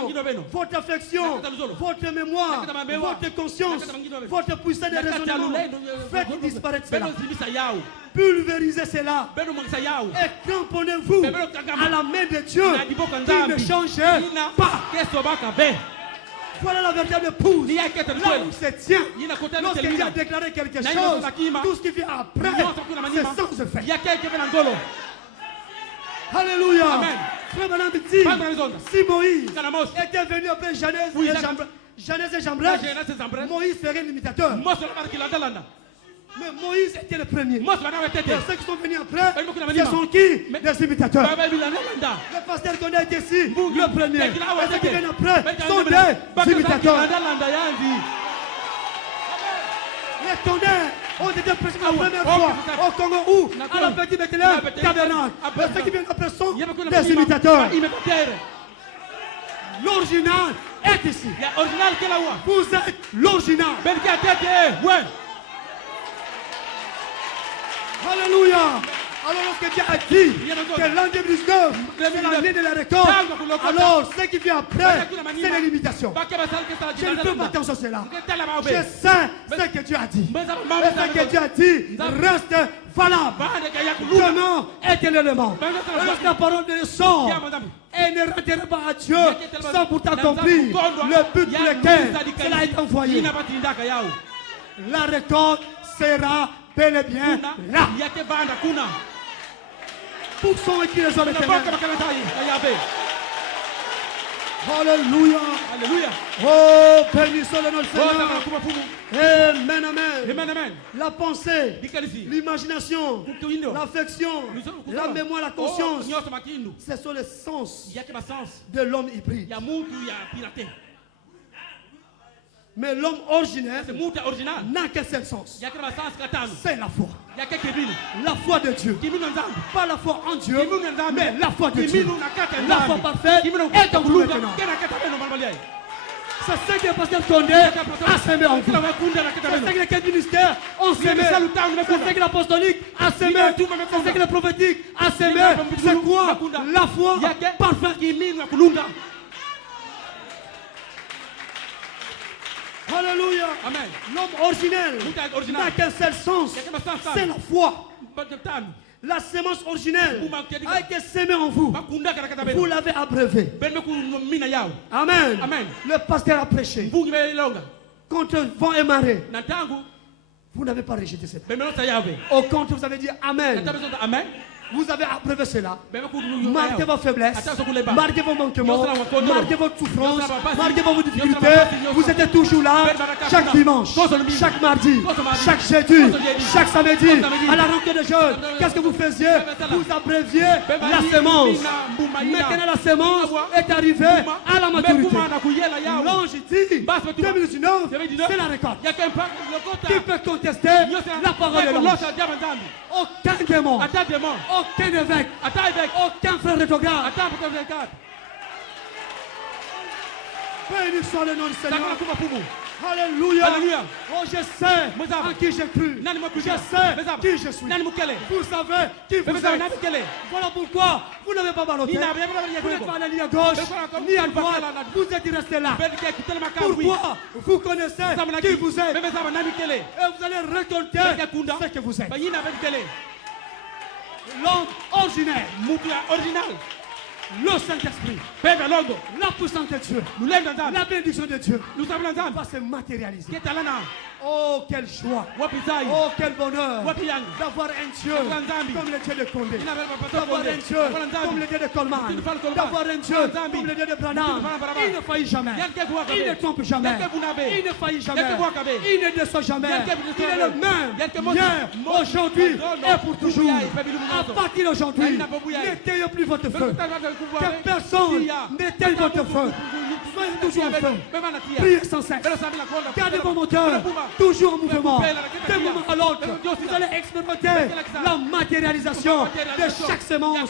votre affection, votre mémoire, votre conscience, votre puissance de raisonnement. Faites disparaître cela. Pulvérisez cela. Et cramponnez-vous à la main de Dieu qui ne change pas. Voilà la véritable épouse. Là où se tient. Lorsqu'il a déclaré quelque chose, tout ce qui vient après, c'est sans effet. Alléluia. Frère Madame dit, si Moïse était venu après Janès et Jambres, Moïse serait l'imitateur. Mais Moïse était le premier. Et ceux qui sont venus après, ce sont qui? Des imitateurs. Le pasteur qu'on a été ici, le premier. Et ceux qui viennent après sont des imitateurs. Les tonnerres ont été prêchés la première fois au Congo ou à la petite Bethléem tabernacle. Ceux qui viennent après sont des imitateurs. L'original est ici. Vous êtes l'original. Alléluia. Alors lorsque Dieu a dit que l'an 2019 c'est l'année de la récolte, alors ce qui vient après, c'est les limitations. Je ne fais pas attention à cela. Je sais ce que Dieu a dit. Et ce que Dieu a dit reste valable. Demain est l'élément. Lorsque la parole de sort, elle ne rentrera pas à Dieu sans pourtant accomplir le but pour lequel cela est envoyé. La récolte sera bel et bien là. Pour ceux qui les ont l'éternel. Alléluia. Alléluia. Oh, bénissons le nom du Seigneur. Amen, amen. La pensée, l'imagination, l'affection, la mémoire, la conscience, ce sont les sens de l'homme hybride. Mais l'homme originel n'a qu'un seul sens. C'est la foi. La foi de Dieu. Pas la foi en Dieu, mais la foi de Dieu. La foi parfaite est en vous maintenant. C'est ce que le pasteur Condé a semé en vous. C'est ce que les quatre ministères ont semé. C'est ce que l'apostolique a semé. C'est ce que le prophétique a semé. C'est quoi? La foi parfaite. Alléluia. Amen. L'homme originel n'a qu'un seul sens. C'est la foi. La sémence originelle a été sémée en vous. Vous l'avez abreuvé. Amen. Le pasteur a prêché contre vent et marée. Vous n'avez pas rejeté cela. Au contraire, vous avez dit Amen. Vous avez abreuvé cela. Marquez vos faiblesses, marquez vos manquements, marquez votre souffrance, marquez vos difficultés. Vous êtes toujours là, chaque dimanche, chaque mardi, chaque jeudi, chaque samedi, à la rencontre des jeunes. Qu'est-ce que vous faisiez? Vous abreuviez la sémence. Maintenant la sémence est arrivée à la maturité. L'ange dit 2019, c'est la récolte. Qui peut contester la parole de l'ange? Aucun démon. Aucun évêque, aucun frère rétrograde. Béni soit le nom du Seigneur. Alléluia. Oh, je sais en qui j'ai cru. Je sais qui je suis. Vous savez qui vous êtes. Voilà pourquoi vous n'avez pas ballotté. Vous n'êtes pas allé ni à gauche ni à droite. Vous êtes resté là. Pourquoi? Vous connaissez qui vous êtes. Et vous allez récolter ce que vous êtes. L'homme original, le Saint-Esprit, la puissance de Dieu, la bénédiction de Dieu va se matérialiser. Oh, quelle joie! Oh, quel bonheur d'avoir un Dieu comme le Dieu de Condé, d'avoir un Dieu comme le Dieu de Coleman, d'avoir un Dieu comme le Dieu de Branham. Il ne faillit jamais, il ne trompe jamais, il ne faillit jamais, il ne déçoit jamais. Il est le même hier, aujourd'hui et pour toujours. À partir d'aujourd'hui, n'éteignez plus votre feu. Que personne n'éteigne votre feu. Soyez toujours en feu. Priez sans cesse. Gardez vos moteurs toujours en mouvement. D'un moment à l'autre, vous allez expérimenter la matérialisation de chaque sémence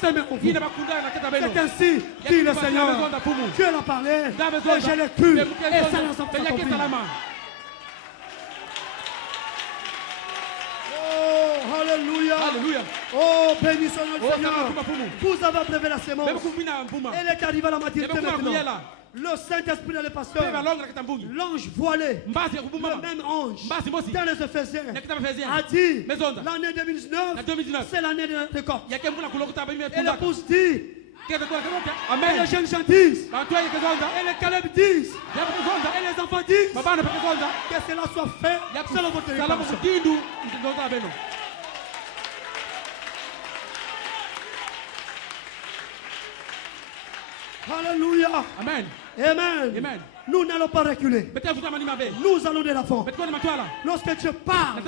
semée en vous. C'est ainsi dit le Seigneur. Dieu l'a parlé et je l'ai cru. Et ça n'a pas accompli. Oh, alléluia. Oh, bénissons notre Seigneur. Vous avez abreuvé la sémence. Elle est arrivée à la maturité maintenant. Le Saint-Esprit dans le pasteur, l'ange voilé, le même ange dans les Éphésiens a dit l'année 2019, c'est l'année de la récolte. Et l'épouse dit, Amen. Et les jeunes gens disent, et les Caleb disent, et les enfants disent, que cela soit fait selon votre récolte. Alléluia. Amen. Amen. Nous n'allons pas reculer. Nous allons de l'avant. Lorsque Dieu parle,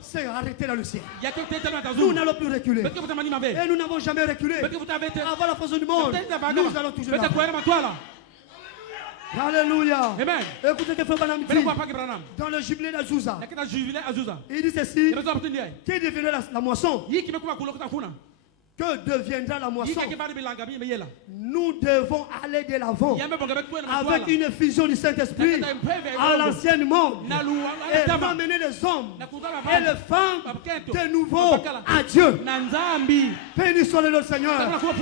c'est arrêté dans le ciel. Nous n'allons plus reculer. Et nous n'avons jamais reculé. Avant la fin du monde, nous allons toujours là. Alléluia. Amen. Écoutez ce que Frère Branham Bele dit kwa paki Branham. dans le jubilé d'Azusa. Na kita jubilé Azusa. Il dit ceci. Yebezo aputundi ai. Que deviendra la moisson? Yi kimekuwa kulokota kuna. Que deviendra la Yi moisson? kake bari bilanga bi meyela. Nous devons aller de l'avant Yambe bonga beku na matwala. avec une effusion du Saint-Esprit à l'ancienne mode Na luwa et na ramener les hommes na kutaba et les femmes de nouveau à Dieu. na nzambi. Béni soit le nom du Seigneur.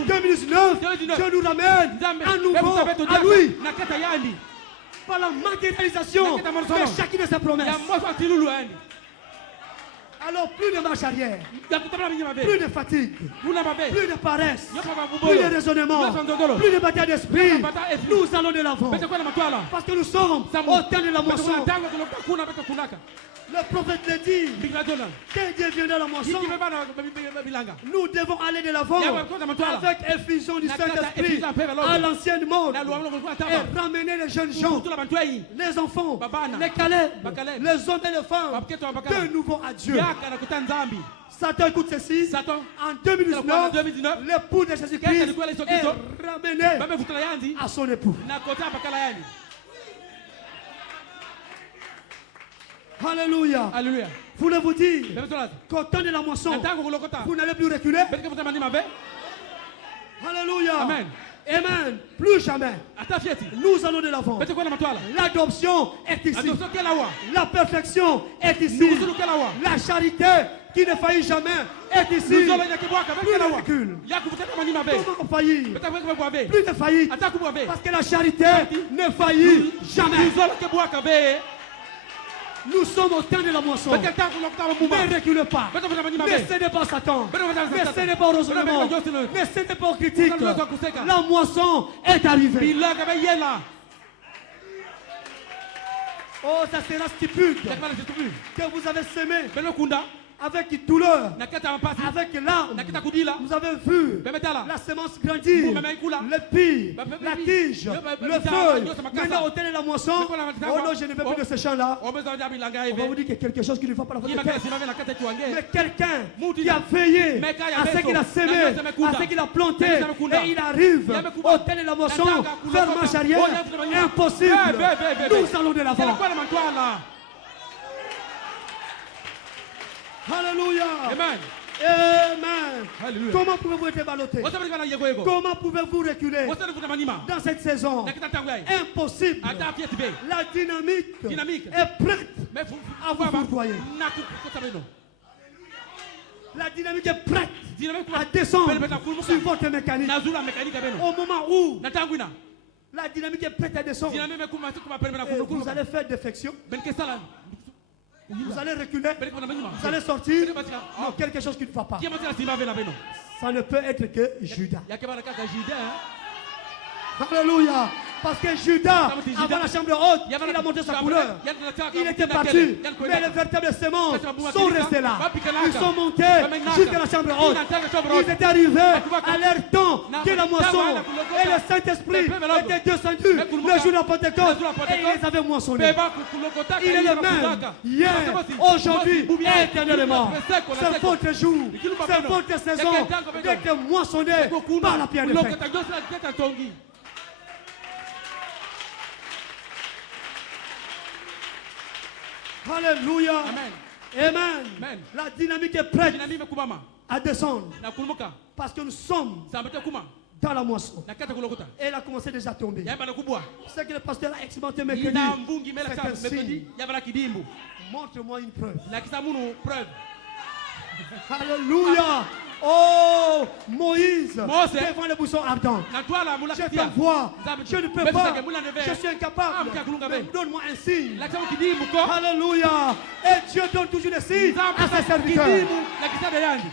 2019, Dieu nous ramène à nouveau à lui Na kata yandi. par la matérialisation de chacune de ses promesses. Ya mwaso atilulu yani. Alors plus de marche arrière, Ya kutabla minyama be. plus de fatigue, Kuna mabe. plus de paresse, Yo papa plus bubolo. de raisonnement, Yo sondogolo. plus de bataille d'esprit. Bataille d'esprit. Nous allons de l'avant. Bete kwa na matwala. Parce que nous sommes Samu. au temps de la Bete kuna moisson. tango kuloka kuna bete kunaka. Le prophète le dit, Bigladona. que Dieu viendra la moisson. Yiki beba na bilanga. Nous devons aller de l'avant avec effusion du Saint-Esprit à l'ancienne mode Na luwa mlo kuna taba. et ramener les jeunes gens, Kutula bantwai. les enfants, Babana. les Caleb, Bakaleb. les hommes et les femmes Babketo bakala. de nouveau à Dieu. Yaka na kutanzambi. Satan écoute ceci. Satan. En 2019, 2019, l'époux de Jésus-Christ est ramené Babe kutula yandi. à son époux. Na kota bakala yani. Alléluia. Alléluia. Voulez-vous dire Bebe tolata. qu'au temps de la moisson, Na tango kulokota. vous n'allez plus reculer? Bete kuta mani mabe. Alléluia. Amen. Amen. Plus jamais. Ata fieti. Nous allons de l'avant. Bete kwa na matwala. L'adoption est ici. Atosho kela wa. La perfection est ici. Nuzulu kela wa. La charité qui ne faillit jamais est ici. Nuzolo ina kibwaka Plus bete kela de wa. recul. Ya kufuta mani mabe. Comment faillir? Bete kwa kwa be. Plus de faillite. Ata kubwa be. Parce que la charité ne faillit jamais. Nuzolo kibwaka be. Nous sommes au temps de la moisson. Bete tango kulokota mumba. Ne reculez pas. Bete kuta mani Ne mabe. cédez pas à Satan. Bete kuta Ne Satan. cédez pas au raisonnement. Bete kuta Ne cédez pas aux critiques. Bete kuta La moisson est arrivée. Bilanga be yela. Oh, ça sera stupide Takbala situbu. que vous avez semé Bele kunda. avec douleur, Na kata mpasi. avec larmes. Na kita kudila. Vous avez vu Bebe tala. la semence grandir, le pis, la tige, le feuille. Maintenant, au temps de la moisson, oh non, je ne veux plus de ce chant-là. Omeza ndia bilanga On va vous hivi. dire qu'il y a quelque chose qui ne va pas la Kima votre kile tête. simame na kata tuange. Mais quelqu'un qui a veillé à ce qu'il a semé, à ce qu'il a planté, et il arrive au temps de la moisson, faire marche arrière, impossible. Nous allons de l'avant. Kwa na matwala. Alléluia. Amen. Amen. Alléluia. Comment pouvez-vous être ballotté? Wasa bali kana yego yego. Comment pouvez-vous reculer Wasa kuta manima. dans cette saison? Na kita tangu yai. Impossible. Ata fieti be. La dynamique Dynamique. est prête Mais fu à vous fourvoyer. na kuta beno. La dynamique est prête Dynamique à descendre Bele beta kulmuka. sur votre mécanique. Na zula mekanika beno. Au moment où Na tangu ina. la dynamique est prête à descendre, Dynamique kuma kuma perme na et vous kulukulu. allez faire défection, Ben kesala. vous allez reculer, Bele kuna manima. vous allez sortir. Non, quelque chose qui ne va pas. Kia matila simame na beno. Ça ne peut être que Judas. Yakeba na kata jida. Alléluia. Parce que Judas, avant la chambre haute, il a montré sa couleur. Il était battu, mais les véritables semences sont restés là. Ils sont montés jusqu'à la chambre haute. Ils étaient arrivés à leur temps que la moisson et le Saint-Esprit étaient descendus le jour de la Pentecôte et ils les avaient moissonnés. Il est le même hier, aujourd'hui et éternellement. C'est votre jour, c'est votre saison d'être moissonné par la pierre de fête. Alléluia. Amen. Amen. La dynamique est prête Dynamique kubama. à descendre Na kulmuka. parce que nous sommes Sambete kuma. dans la moisson. Na kata kulokota. Et elle a commencé déjà à tomber. Yamba na kubwa. Ce que le pasteur a expérimenté mercredi, Ina mvungi mela c'est sa un mekodi. signe. Yamba na kidimbu. Montre-moi une preuve. Na kisamunu preuve. Alléluia. Oh, Moïse, Mose. devant le buisson ardent. Na twala mula Je te kitia. vois, je ne peux pas, je suis Ah, incapable. mkia kulunga be. Donne-moi un signe. La kisamu kidimbu ko. Alléluia. Et Dieu donne toujours des signes à ses serviteurs. Kidimbu na kisada yandi.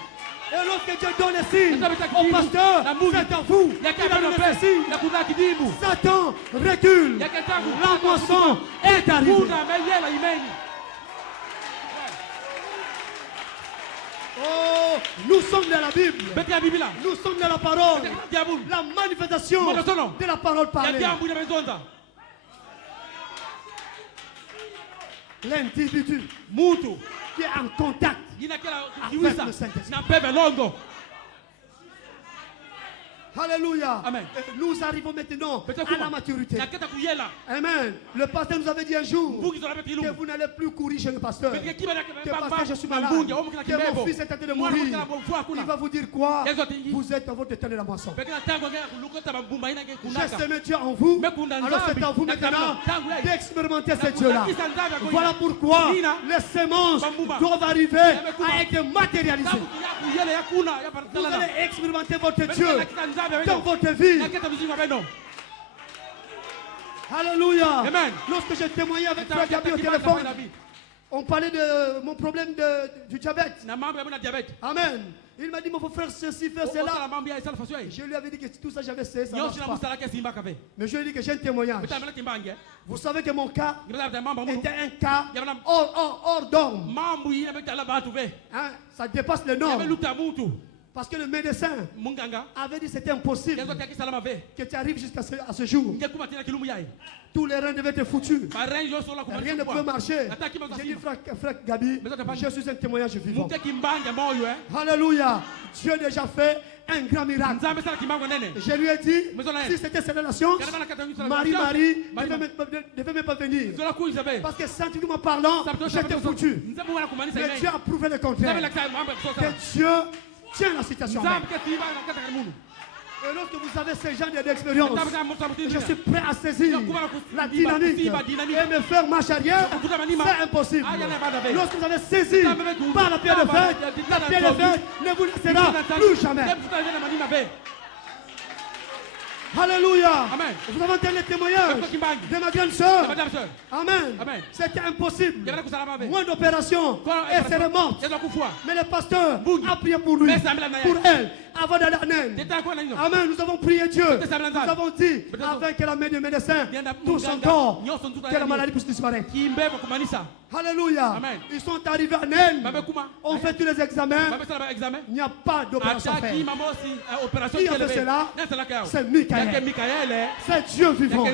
Et lorsque Dieu donne les signes au pasteur, c'est à vous. Il a donné les signes. Na kuna kidimbu. Satan recule. Yaketangu. La moisson est arrivée. Kuna meyela imeni. Oh, nous sommes dans la Bible. Bete ya Biblia. Nous sommes dans la parole. Diabulu. La manifestation de la parole Ya parlée. diambu ya mezonza. L'individu Mutu. qui est en contact Ina kila avec kiwisa. le Saint-Esprit. Na pepe longo. Alléluia. Amen. Nous arrivons maintenant à la maturité. Amen. Le pasteur nous avait dit un jour que vous n'allez plus courir chez le pasteur. Que parce que je suis malade, que mon fils est en train de mourir. Il va vous dire quoi? Vous êtes dans votre temps de la moisson. J'ai semé Dieu en vous. Alors c'est à vous maintenant d'expérimenter ce Dieu-là. Voilà pourquoi les semences doivent arriver à être matérialisées. Vous allez expérimenter votre Dieu dans votre vie. Alléluia. Amen. Lorsque j'ai témoigné avec Frère Gabi au téléphone, on parlait de mon problème du diabète. Amen. Il m'a dit, mon frère, ceci, faire cela. Je lui avais dit que tout ça, j'avais cessé. Ça marche pas. Mais je lui ai dit que j'ai un témoignage. Vous savez que mon cas était un cas hors norme. Hein, ça dépasse les normes. Parce que le médecin avait dit que c'était impossible que tu arrives jusqu'à ce jour. Tous les reins devaient être foutus. Rien ne pouvait marcher. J'ai dit, frère Gabi, je suis un témoignage vivant. Alléluia. Dieu a déjà fait un grand miracle. Je lui ai dit, si c'était cette relation, Marie ne devait même pas venir. Parce que scientifiquement parlant, j'étais foutu. Mais Dieu a prouvé le contraire. Que Dieu tient la situation. Et lorsque vous avez ce genre d'expérience, je suis prêt à saisir la dynamique et me faire marche arrière. C'est impossible. Lorsque vous avez saisi par la pierre de fête, la pierre de fête ne vous laissera plus jamais. Alléluia. Amen. Vous avez entendu les témoignages de ma grande soeur. Amen. C'était impossible. Moins d'opérations. Elle serait morte. Mais le pasteur a prié pour lui, pour elle, avant d'aller à Naine. Amen. Nous avons prié Dieu. Nous avons dit, avec la main du médecin, tout son corps, que la maladie puisse disparaître. Alléluia. Amen. Ils sont arrivés à Naine. On fait tous les examens. Il n'y a pas d'opération à faire. Qui a fait cela? C'est Michael. C'est Dieu vivant.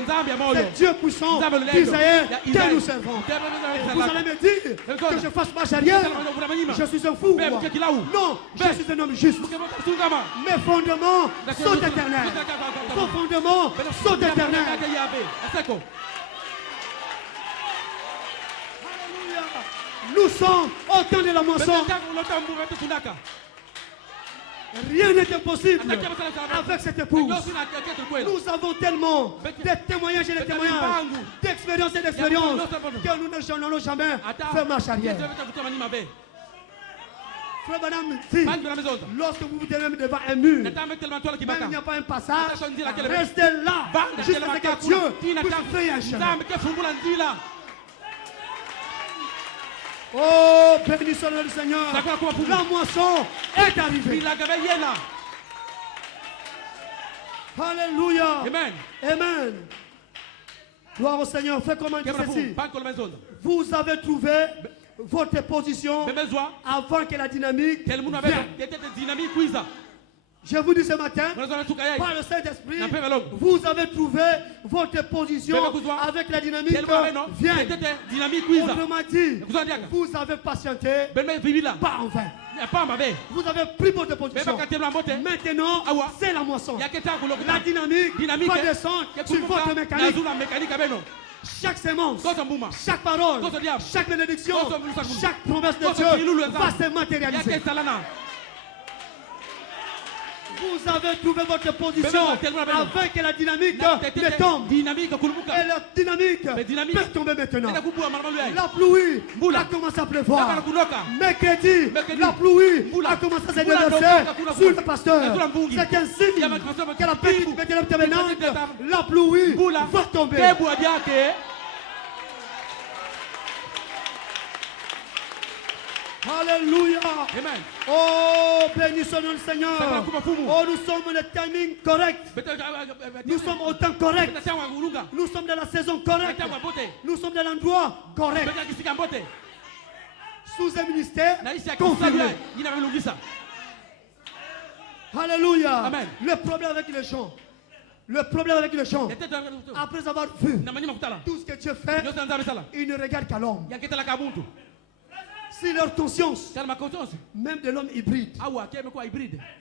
C'est Dieu puissant d'Israël que nous servons. Vous allez me dire que je fasse marche arrière. Je suis un fou. Non, je suis un homme juste. Mes fondements sont éternels. Vos fondements sont éternels. Alléluia. Nous sommes au temps de la moisson. Rien n'est impossible avec cette épouse. Nous avons tellement de témoignages et de témoignages, d'expérience et d'expérience que nous n'allons jamais faire marche arrière. Frère Madame dit, lorsque vous vous tenez devant un mur, même il n'y a pas un passage, restez là jusqu'à ce que Dieu puisse créer un chemin. Oh, bénissons le Seigneur. La moisson est arrivée. Alléluia. Amen. Amen. Gloire au Seigneur. Faites comment dire ceci. Vous avez trouvé votre position avant que la dynamique vienne. Je vous dis ce matin, par le Saint-Esprit, vous avez trouvé votre position avec la dynamique vient. Autrement dit, vous avez patienté, pas en vain. Vous avez pris votre position. Maintenant, c'est la moisson. La dynamique va descendre sur votre mécanique. Chaque sémence, chaque parole, chaque bénédiction, chaque promesse de Dieu va se matérialiser. Vous avez trouvé votre position afin que la dynamique ne tombe. Et la dynamique peut tomber maintenant. La pluie a commencé à pleuvoir. Mercredi, la pluie a commencé à se déverser sur le pasteur. C'est un signe que la petite Bethléem tabernacle, la pluie va tomber. Alléluia. Amen. Oh, bénissons le Seigneur. Oh, nous sommes dans le timing correct. Nous sommes au temps correct. Nous sommes dans la saison correcte. Nous sommes dans l'endroit correct. Sous un ministère confirmé. Alléluia. Amen. Le problème avec les gens. Le problème avec les gens, après avoir vu tout ce que Dieu fait, il ne regarde qu'à l'homme. Si leur conscience, même de l'homme hybride,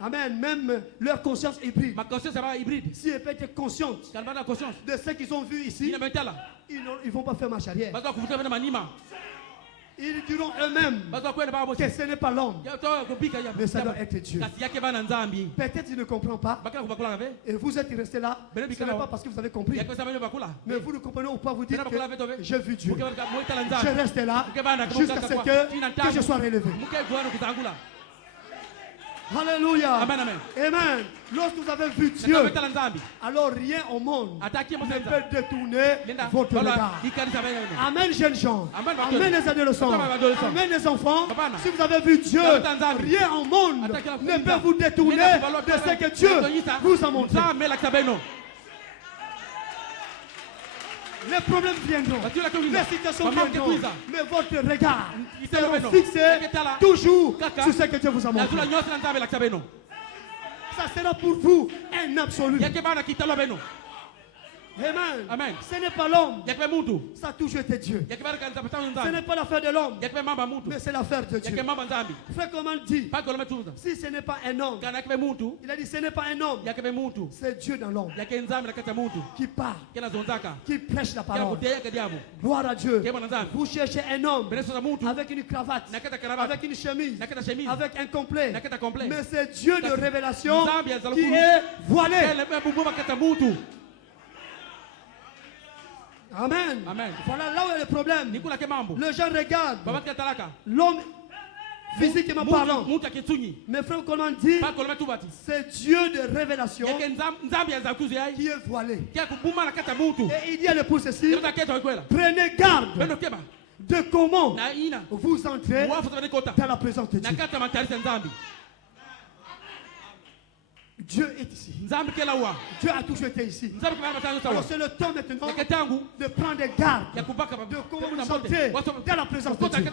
amen, même leur conscience hybride, si elle peut être consciente de ce qu'ils ont vu ici, ils ne vont pas faire marche arrière. Ils diront eux-mêmes que ce n'est pas l'homme, mais ça doit être Dieu. Peut-être tu ne comprends pas et vous êtes resté là. Ce n'est pas parce que vous avez compris, mais vous ne comprenez ou pas, vous dites que j'ai vu Dieu. Je reste là jusqu'à ce que je sois relevé. Alléluia. Amen, amen. Amen. Lorsque vous avez vu Dieu, alors rien au monde ne peut détourner votre regard. Amen, jeunes gens. Amen, les adolescents. Amen, les enfants. Si vous avez vu Dieu, rien au monde ne peut vous détourner de ce que Dieu vous a montré. Les problèmes viendront, les situations viendront, mais votre regard sera fixé toujours sur ce que Dieu vous a montré. Ça sera pour vous un absolu. Amen. Amen. Ce n'est pas l'homme, ça a toujours été Dieu. Ce n'est pas l'affaire de l'homme, mais c'est l'affaire de Dieu. Frère Coleman dit, si ce n'est pas un homme, il a dit ce n'est pas un homme, c'est Dieu dans l'homme qui parle, qui prêche la parole. Gloire à Dieu. Vous cherchez un homme avec une cravate, avec une chemise, avec un complet, mais c'est Dieu de révélation qui est voilé. Amen. Amen. Voilà là où est le problème. Le gens regarde l'homme physiquement parlant. Mais frère Coleman dit, c'est Dieu de révélation qui est voilé. Et il dit à l'époux ceci, prenez garde de comment vous entrez dans la présence de Dieu. Dieu est ici. Dieu a toujours été ici. Alors c'est le temps maintenant de prendre garde de comment vous entrez dans la présence de Dieu.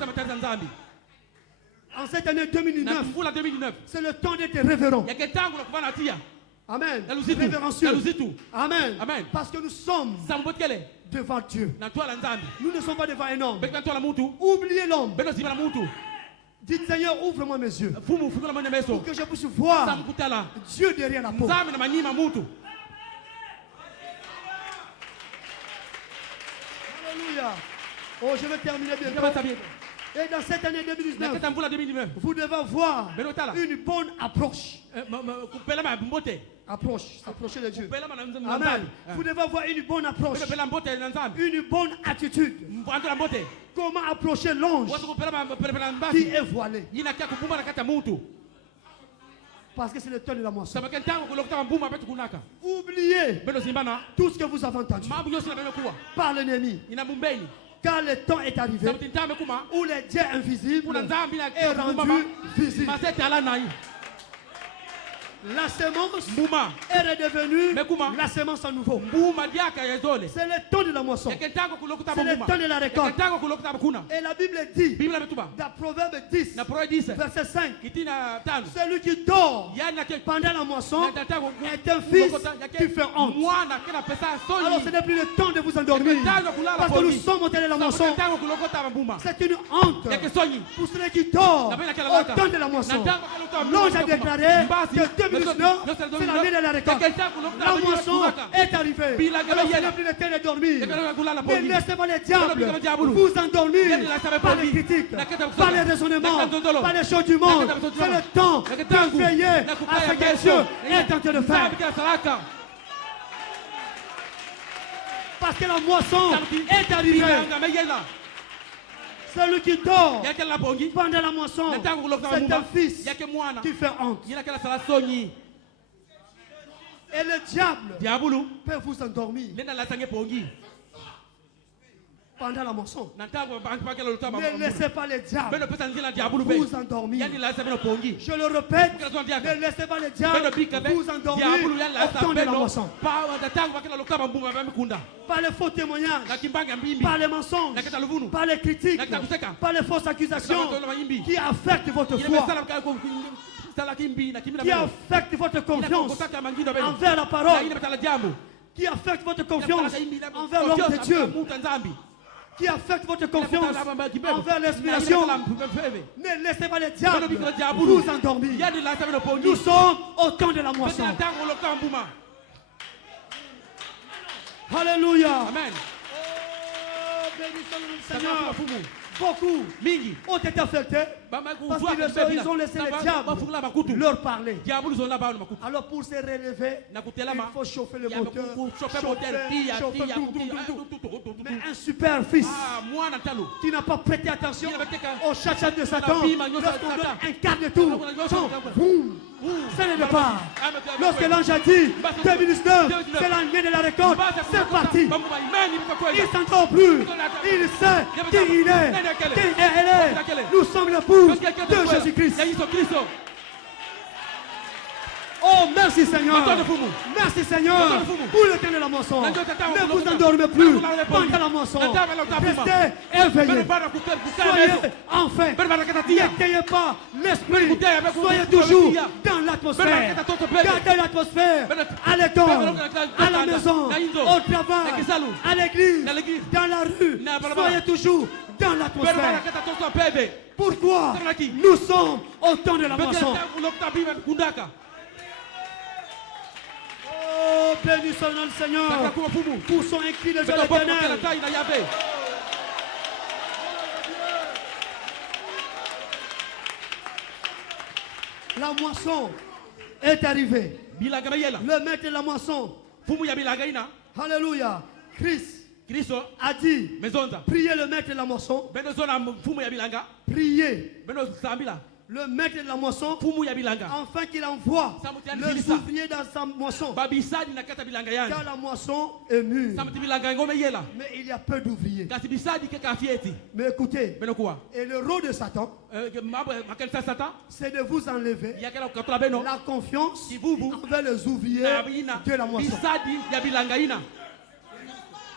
En cette année 2009, c'est le temps d'être révérend. Amen. Révérencieux. Amen. Parce que nous sommes devant Dieu. Nous ne sommes pas devant un homme. Oubliez l'homme. Dites Seigneur, ouvre-moi mes yeux pour que je puisse voir Dieu derrière la peau. Alléluia. Oh, je vais terminer bientôt. Et dans cette année 2019, vous devez voir une bonne approche. S'approcher de Dieu. Amen. Vous devez avoir une bonne approche, une bonne attitude. Comment approcher l'ange qui est voilé? Parce que c'est le temps de la moisson. Oubliez tout ce que vous avez entendu par l'ennemi. Car le temps est arrivé où le Dieu invisible est rendu visible. La semence est redevenue la semence à nouveau. C'est le temps de la moisson. C'est le temps de la récolte. Et la Bible dit, dans Proverbe 10, verset 5, celui qui dort pendant la moisson est un fils qui fait honte. Alors ce n'est plus le temps de vous endormir, parce que nous sommes au temps de la moisson. C'est une honte pour celui qui dort au temps de la moisson. L'ange a déclaré que 2019, c'est l'année de la récolte. La moisson est arrivée. Alors ce n'est plus le temps de dormir. Ne laissez pas les diables vous endormir par les critiques, par les raisonnements, par les choses du monde. C'est le temps de veiller à ce que Dieu est en train de faire. Parce que la moisson est arrivée. Celui qui dort pendant la moisson, c'est un fils qui fait honte. Et le diable peut vous endormir pendant la moisson. Ne laissez pas le diable vous endormir. Je le répète, ne laissez pas le diable vous endormir au temps de la moisson. Par les faux témoignages, par les mensonges, par les critiques, par les fausses accusations qui affectent votre foi, qui affectent votre confiance envers la parole, qui affectent votre confiance envers l'homme de Dieu. qui affecte votre confiance envers l'inspiration. Ne laissez pas les diables vous endormir. Nous sommes au temps de la moisson. Alléluia. Amen. Oh, bénissons le Seigneur. Beaucoup ont été affectés parce qu'ils ont laissé les diables leur parler. Alors pour se relever, il faut chauffer le moteur, chauffer tout. Mais un super fils qui n'a pas prêté attention au chacha de Satan, lorsqu'on donne un quart de tour, c'est le départ. Lorsque l'ange a dit 2019, c'est l'année de la récolte, c'est parti. Il ne s'entend plus. Il sait qui il est, qui elle est. Nous sommes l'épouse de Jésus-Christ. Oh, merci Seigneur. Merci Seigneur pour le temps de la moisson. Ne vous endormez plus pendant la moisson. Restez éveillés. Soyez enfin. N'éteignez pas l'esprit. Soyez toujours dans l'atmosphère. Gardez l'atmosphère à l'école, à la maison, au travail, à l'église, dans la rue. Soyez toujours dans l'atmosphère. Pourquoi nous sommes au temps de la moisson? Oh, béni soit le nom du Seigneur. Poussons un cri de joie l'éternel. La moisson est arrivée. Le maître de la moisson. Alléluia. Christ a dit, priez le maître de la moisson. Priez le maître de la moisson, afin qu'il envoie les ouvriers dans sa moisson. Car la moisson est mûre. Mais il y a peu d'ouvriers. Mais écoutez, et le rôle de Satan, c'est de vous enlever la confiance envers les ouvriers de la moisson.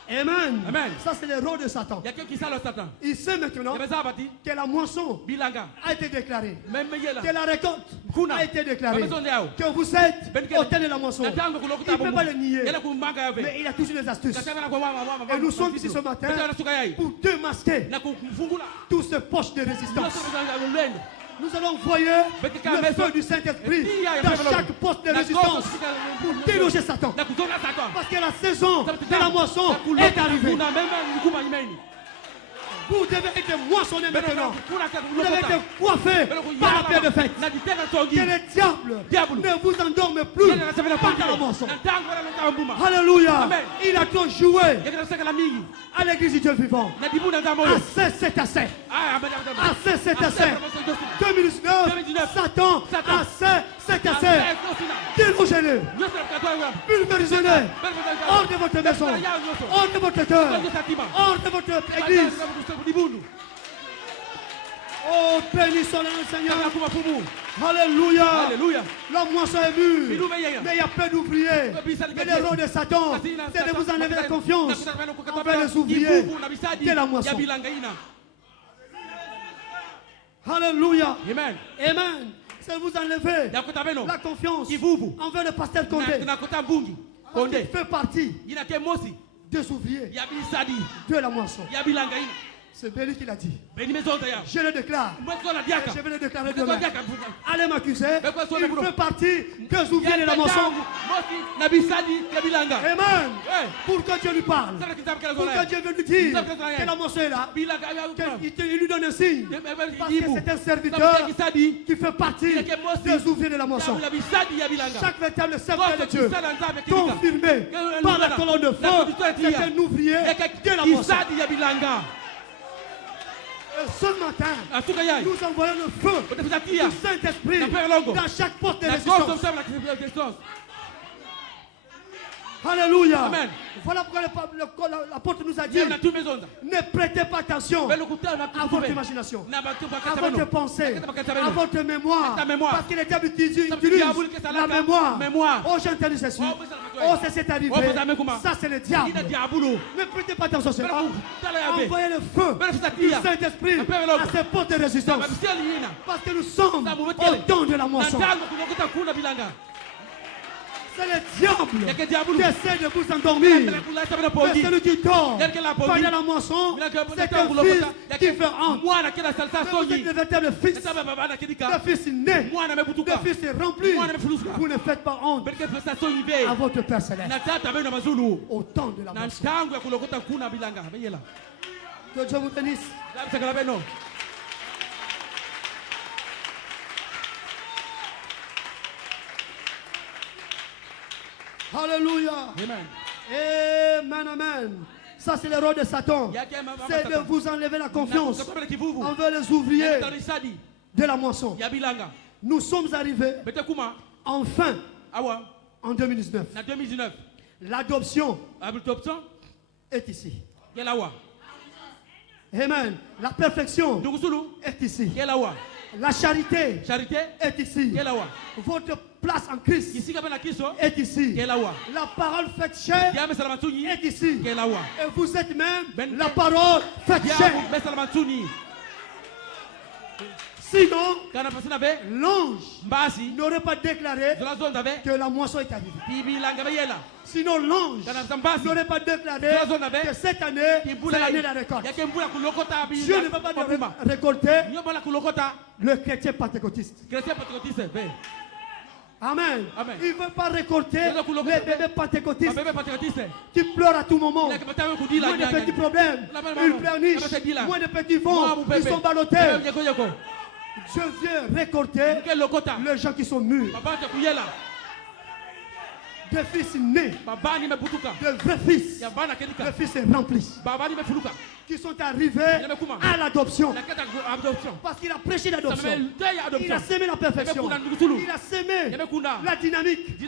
Amen. Amen. Ça c'est le rôle de Satan. Il sait maintenant que la moisson a été déclarée, que la récolte a été déclarée, que vous êtes au temps de la moisson. Il ne peut pas le nier, mais il a toujours des astuces. Et nous sommes ici ce matin pour démasquer tout ce poche de résistance. Nous allons envoyer le feu du Saint-Esprit dans chaque poste de résistance pour déloger Satan. Parce que la saison de la moisson est arrivée. Vous devez être moissonné maintenant. Vous devez être coiffé par la paix de fête. Que le diable ne vous endorme plus pendant la moisson. Alléluia. Il a trop joué à l'église du Dieu vivant. Assez, c'est assez. Assez, c'est assez. 2019, Satan, assez, c'est assez. Délogez-le. Pulvérisez-le. Hors de votre maison. Hors de votre cœur. Hors de votre église. Oh, béni soit le Seigneur. Alléluia. Alléluia. La moisson est mûre. Mais il y a peu d'ouvriers. Mais le rôle de Satan, c'est de vous enlever la confiance envers les ouvriers de la moisson. Alléluia. Amen. Amen. C'est de vous enlever la confiance envers le pasteur Condé. Condé fait partie des ouvriers de la moisson. C'est Béli qui l'a dit. Je le déclare. Je vais le déclarer demain. Allez m'accuser. Il fait partie des ouvriers de la moisson. Amen. Pourquoi Dieu lui parle? Pourquoi Dieu veut lui dire que la moisson est là? Il lui donne un signe. Parce que c'est un serviteur qui fait partie des ouvriers de la moisson. Chaque véritable serviteur de Dieu, confirmé par la colonne de feu, c'est un ouvrier de la moisson. Ce matin, nous envoyons le feu du Saint-Esprit dans chaque porte de résistance. Alléluia. Amen. Voilà pourquoi l'apôtre nous a dit, ne prêtez pas attention à votre imagination, à votre pensée, à votre mémoire. Parce que le diable utilise la mémoire. Oh, j'ai entendu ceci. Oh, c'est arrivé. Ça, c'est le diable. Ne prêtez pas attention à cela. Envoyez le feu du Saint-Esprit à ces portes de résistance. Parce que nous sommes au temps de la moisson. C'est le diable qui essaie de vous endormir. Mais celui qui dort pendant la moisson, c'est un fils qui fait honte. Mais vous êtes le véritable fils. Le fils né. Le fils est rempli. Vous ne faites pas honte à votre Père Céleste. Au temps de la moisson. Que Dieu vous bénisse. Alléluia. Amen. Amen, amen. Ça, c'est le rôle de Satan. C'est de vous enlever la confiance envers les ouvriers de la moisson. Nous sommes arrivés enfin en 2019. L'adoption est ici. Amen. La perfection est ici. La charité est ici. Votre place en Christ est ici. La parole faite chair est ici. Et vous êtes même la parole faite chair. Sinon, l'ange n'aurait pas déclaré que la moisson est arrivée. Sinon, l'ange n'aurait pas déclaré que cette année, c'est l'année de la récolte. Dieu ne va pas récolter le chrétien pentecôtiste. Amen. Il ne veut pas récolter les bébés pentecôtistes qui pleurent à tout moment. Moins de petits problèmes, ils pleurnichent. Moins de petits vents, ils sont ballottés. Je viens récolter les gens qui sont mûrs. Des fils nés, de vrais fils, les fils remplis, qui sont arrivés à l'adoption. Parce qu'il a prêché l'adoption. Il a semé la perfection. Il a semé la dynamique.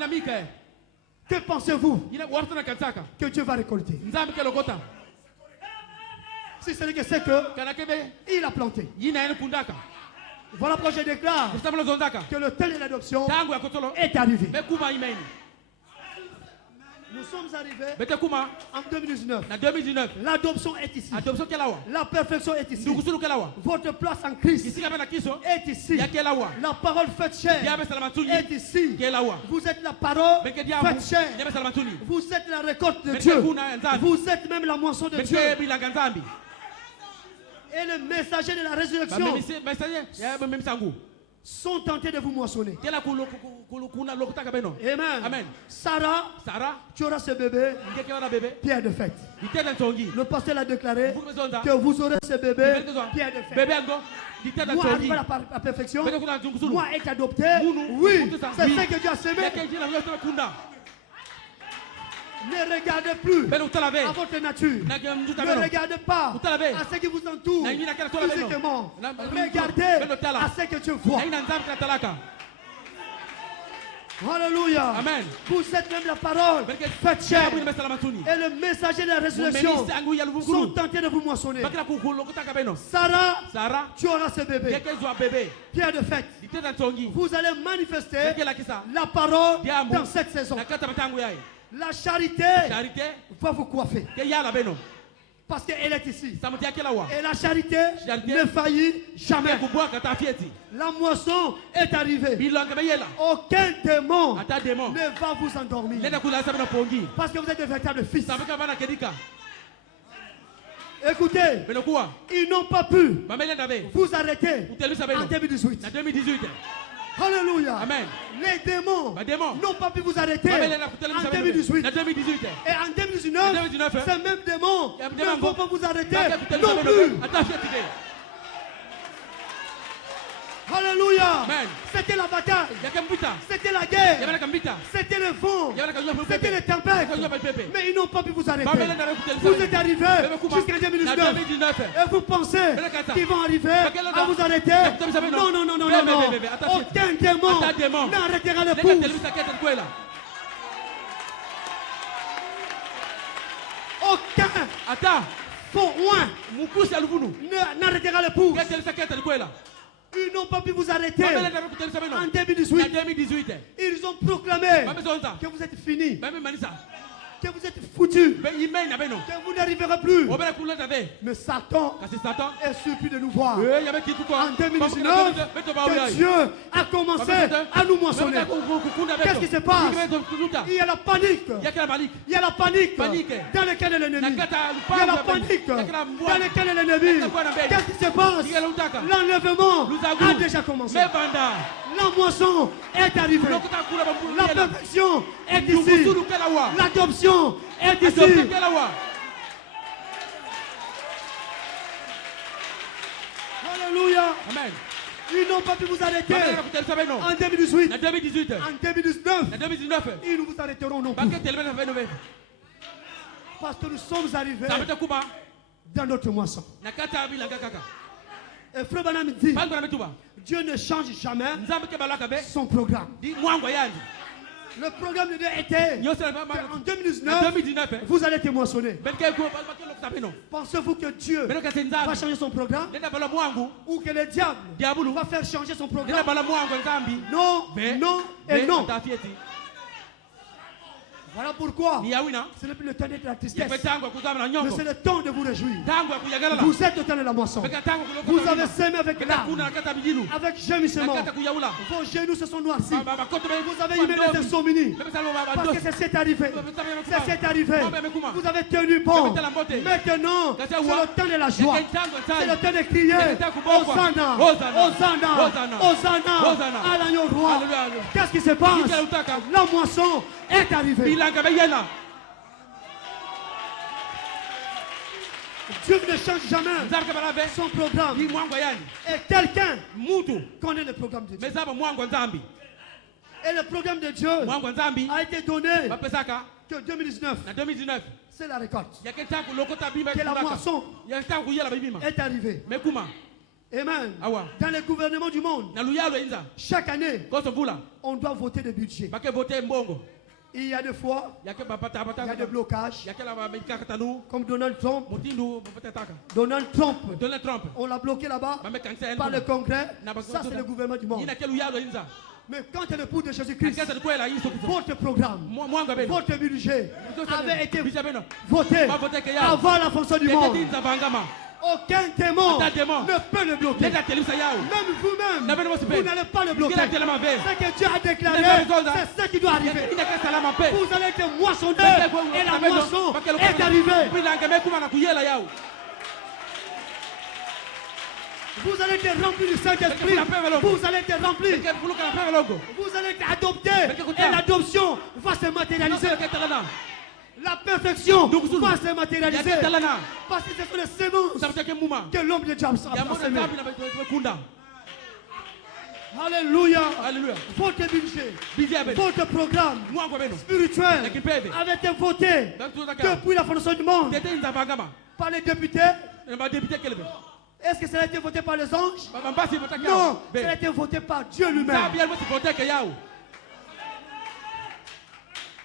Que pensez-vous que Dieu va récolter? Si ce n'est que c'est que il a planté. Voilà pourquoi je déclare que le temps de l'adoption est arrivé. Nous sommes arrivés en 2019. L'adoption est ici. La perfection est ici. Votre place en Christ est ici. La parole faite chair est ici. Vous êtes la parole faite chair. Vous êtes la récolte de Dieu. Vous êtes même la moisson de Dieu. Et les messagers de la résurrection sont tentés de vous moissonner. Amen. Sarah, tu auras ce bébé, pierre de fête. Le pasteur l'a déclaré que vous aurez ce bébé, pierre de fête. Moi, arrivé à la perfection, moi, être adopté, oui, c'est ce que Dieu a semé. Ne regardez plus à votre nature. Ne regardez pas à ce qui vous entoure physiquement. Regardez à ce que Dieu voit. Alléluia. Amen. Vous êtes même la parole faite chair. Et le messager de la résurrection sont tentés de vous moissonner. Sarah, tu auras ce bébé. Pierre de fête. Vous allez manifester la parole dans cette saison. La charité va vous coiffer. Parce qu'elle est ici. Et la charité ne faillit jamais. La moisson est arrivée. Aucun démon ne va vous endormir. Parce que vous êtes de véritables fils. Écoutez, ils n'ont pas pu vous arrêter en 2018. Alléluia. Amen. Les démons n'ont pas pu vous arrêter en 2018. Et en 2019, ces mêmes démons ne vont pas vous arrêter non plus. Alléluia. C'était la bataille. C'était la guerre. C'était le vent. C'était les tempêtes. Mais ils n'ont pas pu vous arrêter. Vous êtes arrivés jusqu'en 2019. Et vous pensez qu'ils vont arriver à vous arrêter. Non, non, non, non, non, non. Aucun démon n'arrêtera le pouce. Aucun faux oin n'arrêtera le pouce. Ils n'ont pas pu vous arrêter en 2018. Ils ont proclamé que vous êtes finis. que vous êtes foutus, que vous n'arriverez plus. Mais Satan est surpris de nous voir. En 2019, que Dieu a commencé à nous moissonner. Qu'est-ce qui se passe? Il y a la panique. Il y a la panique dans le cœur de l'ennemi. Il y a la panique dans le cœur de l'ennemi. Qu'est-ce qui se passe? L'enlèvement a déjà commencé. La moisson est arrivée. La perfection est ici. L'adoption est ici. Alléluia. Amen. Ils n'ont pas pu vous arrêter en 2018. En 2019, ils ne vous arrêteront non plus. Parce que nous sommes arrivés dans notre moisson. Et Frère Branham dit, Dieu ne change jamais son programme. Le programme de Dieu était en 2019, vous allez te moissonner. Pensez-vous que Dieu va changer son programme ou que le diable va faire changer son programme? Non, non et non. Voilà pourquoi ce n'est plus le temps d'être la tristesse, mais c'est le temps de vous réjouir. Vous êtes au temps de la moisson. Vous avez semé avec larmes, avec gémissement. Vos genoux se sont noircis. Vous avez aimé les insomnies. Parce que c'est arrivé. C'est arrivé. Vous avez tenu bon. Maintenant, c'est le temps de la joie. C'est le temps de crier Hosanna, Hosanna, Hosanna à l'agneau roi. Qu'est-ce qui se passe? La moisson est arrivée. Dieu ne change jamais son programme. Et quelqu'un connaît le programme de Dieu. Et le programme de Dieu a été donné que 2019, c'est la récolte. Que la moisson est arrivée. Amen. Dans le gouvernement du monde, chaque année, on doit voter le budget. Il y a des fois, il y a des blocages. Comme Donald Trump. Donald Trump, on l'a bloqué là-bas par le Congrès. Ça, c'est le gouvernement du monde. Mais quand il est l'époux de Jésus-Christ, votre programme, votre budget avait été voté avant la fonction du monde. Aucun démon ne peut le bloquer. Même vous-même, vous n'allez pas le bloquer. Ce que Dieu a déclaré, c'est ce qui doit arriver. Vous allez être moissonnés et la moisson est arrivée. Vous allez être remplis du Saint-Esprit. Vous allez être remplis. Vous allez être adoptés. Et l'adoption va se matérialiser. La perfection va se matérialiser. Parce que ce sont les semences que l'homme de Dieu a semé. Alléluia. Votre budget, votre programme spirituel avait été voté depuis la fondation du monde par les députés. Est-ce que ça a été voté par les anges? Non, ça a été voté par Dieu lui-même.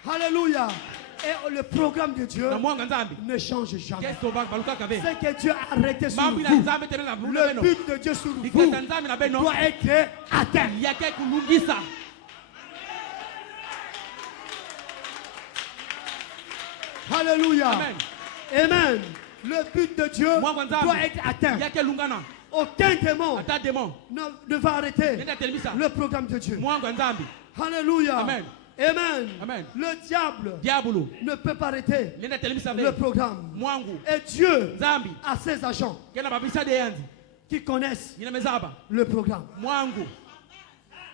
Alléluia. Et le programme de Dieu ne change jamais. C'est que Dieu a arrêté sur vous. Le but de Dieu sur vous doit être atteint. Alléluia. Amen. Le but de Dieu doit être atteint. Aucun démon ne va arrêter le programme de Dieu. Alléluia. Amen. Amen. Le diable ne peut pas arrêter le programme. Et Dieu a ses agents qui connaissent le programme.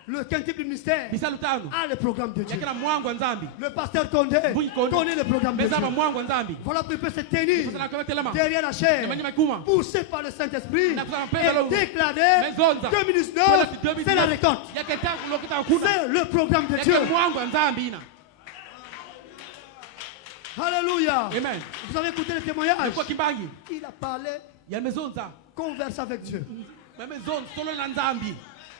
Le quintuple ministère a le programme de Dieu. Le pasteur Condé connaît le programme de Dieu. Voilà pour il peut se tenir derrière la chair, poussé par le Saint-Esprit et déclarer 2019, c'est la récolte. C'est le programme de Dieu. Alléluia. Amen. Vous avez écouté le témoignage. Il a parlé, converse avec Dieu.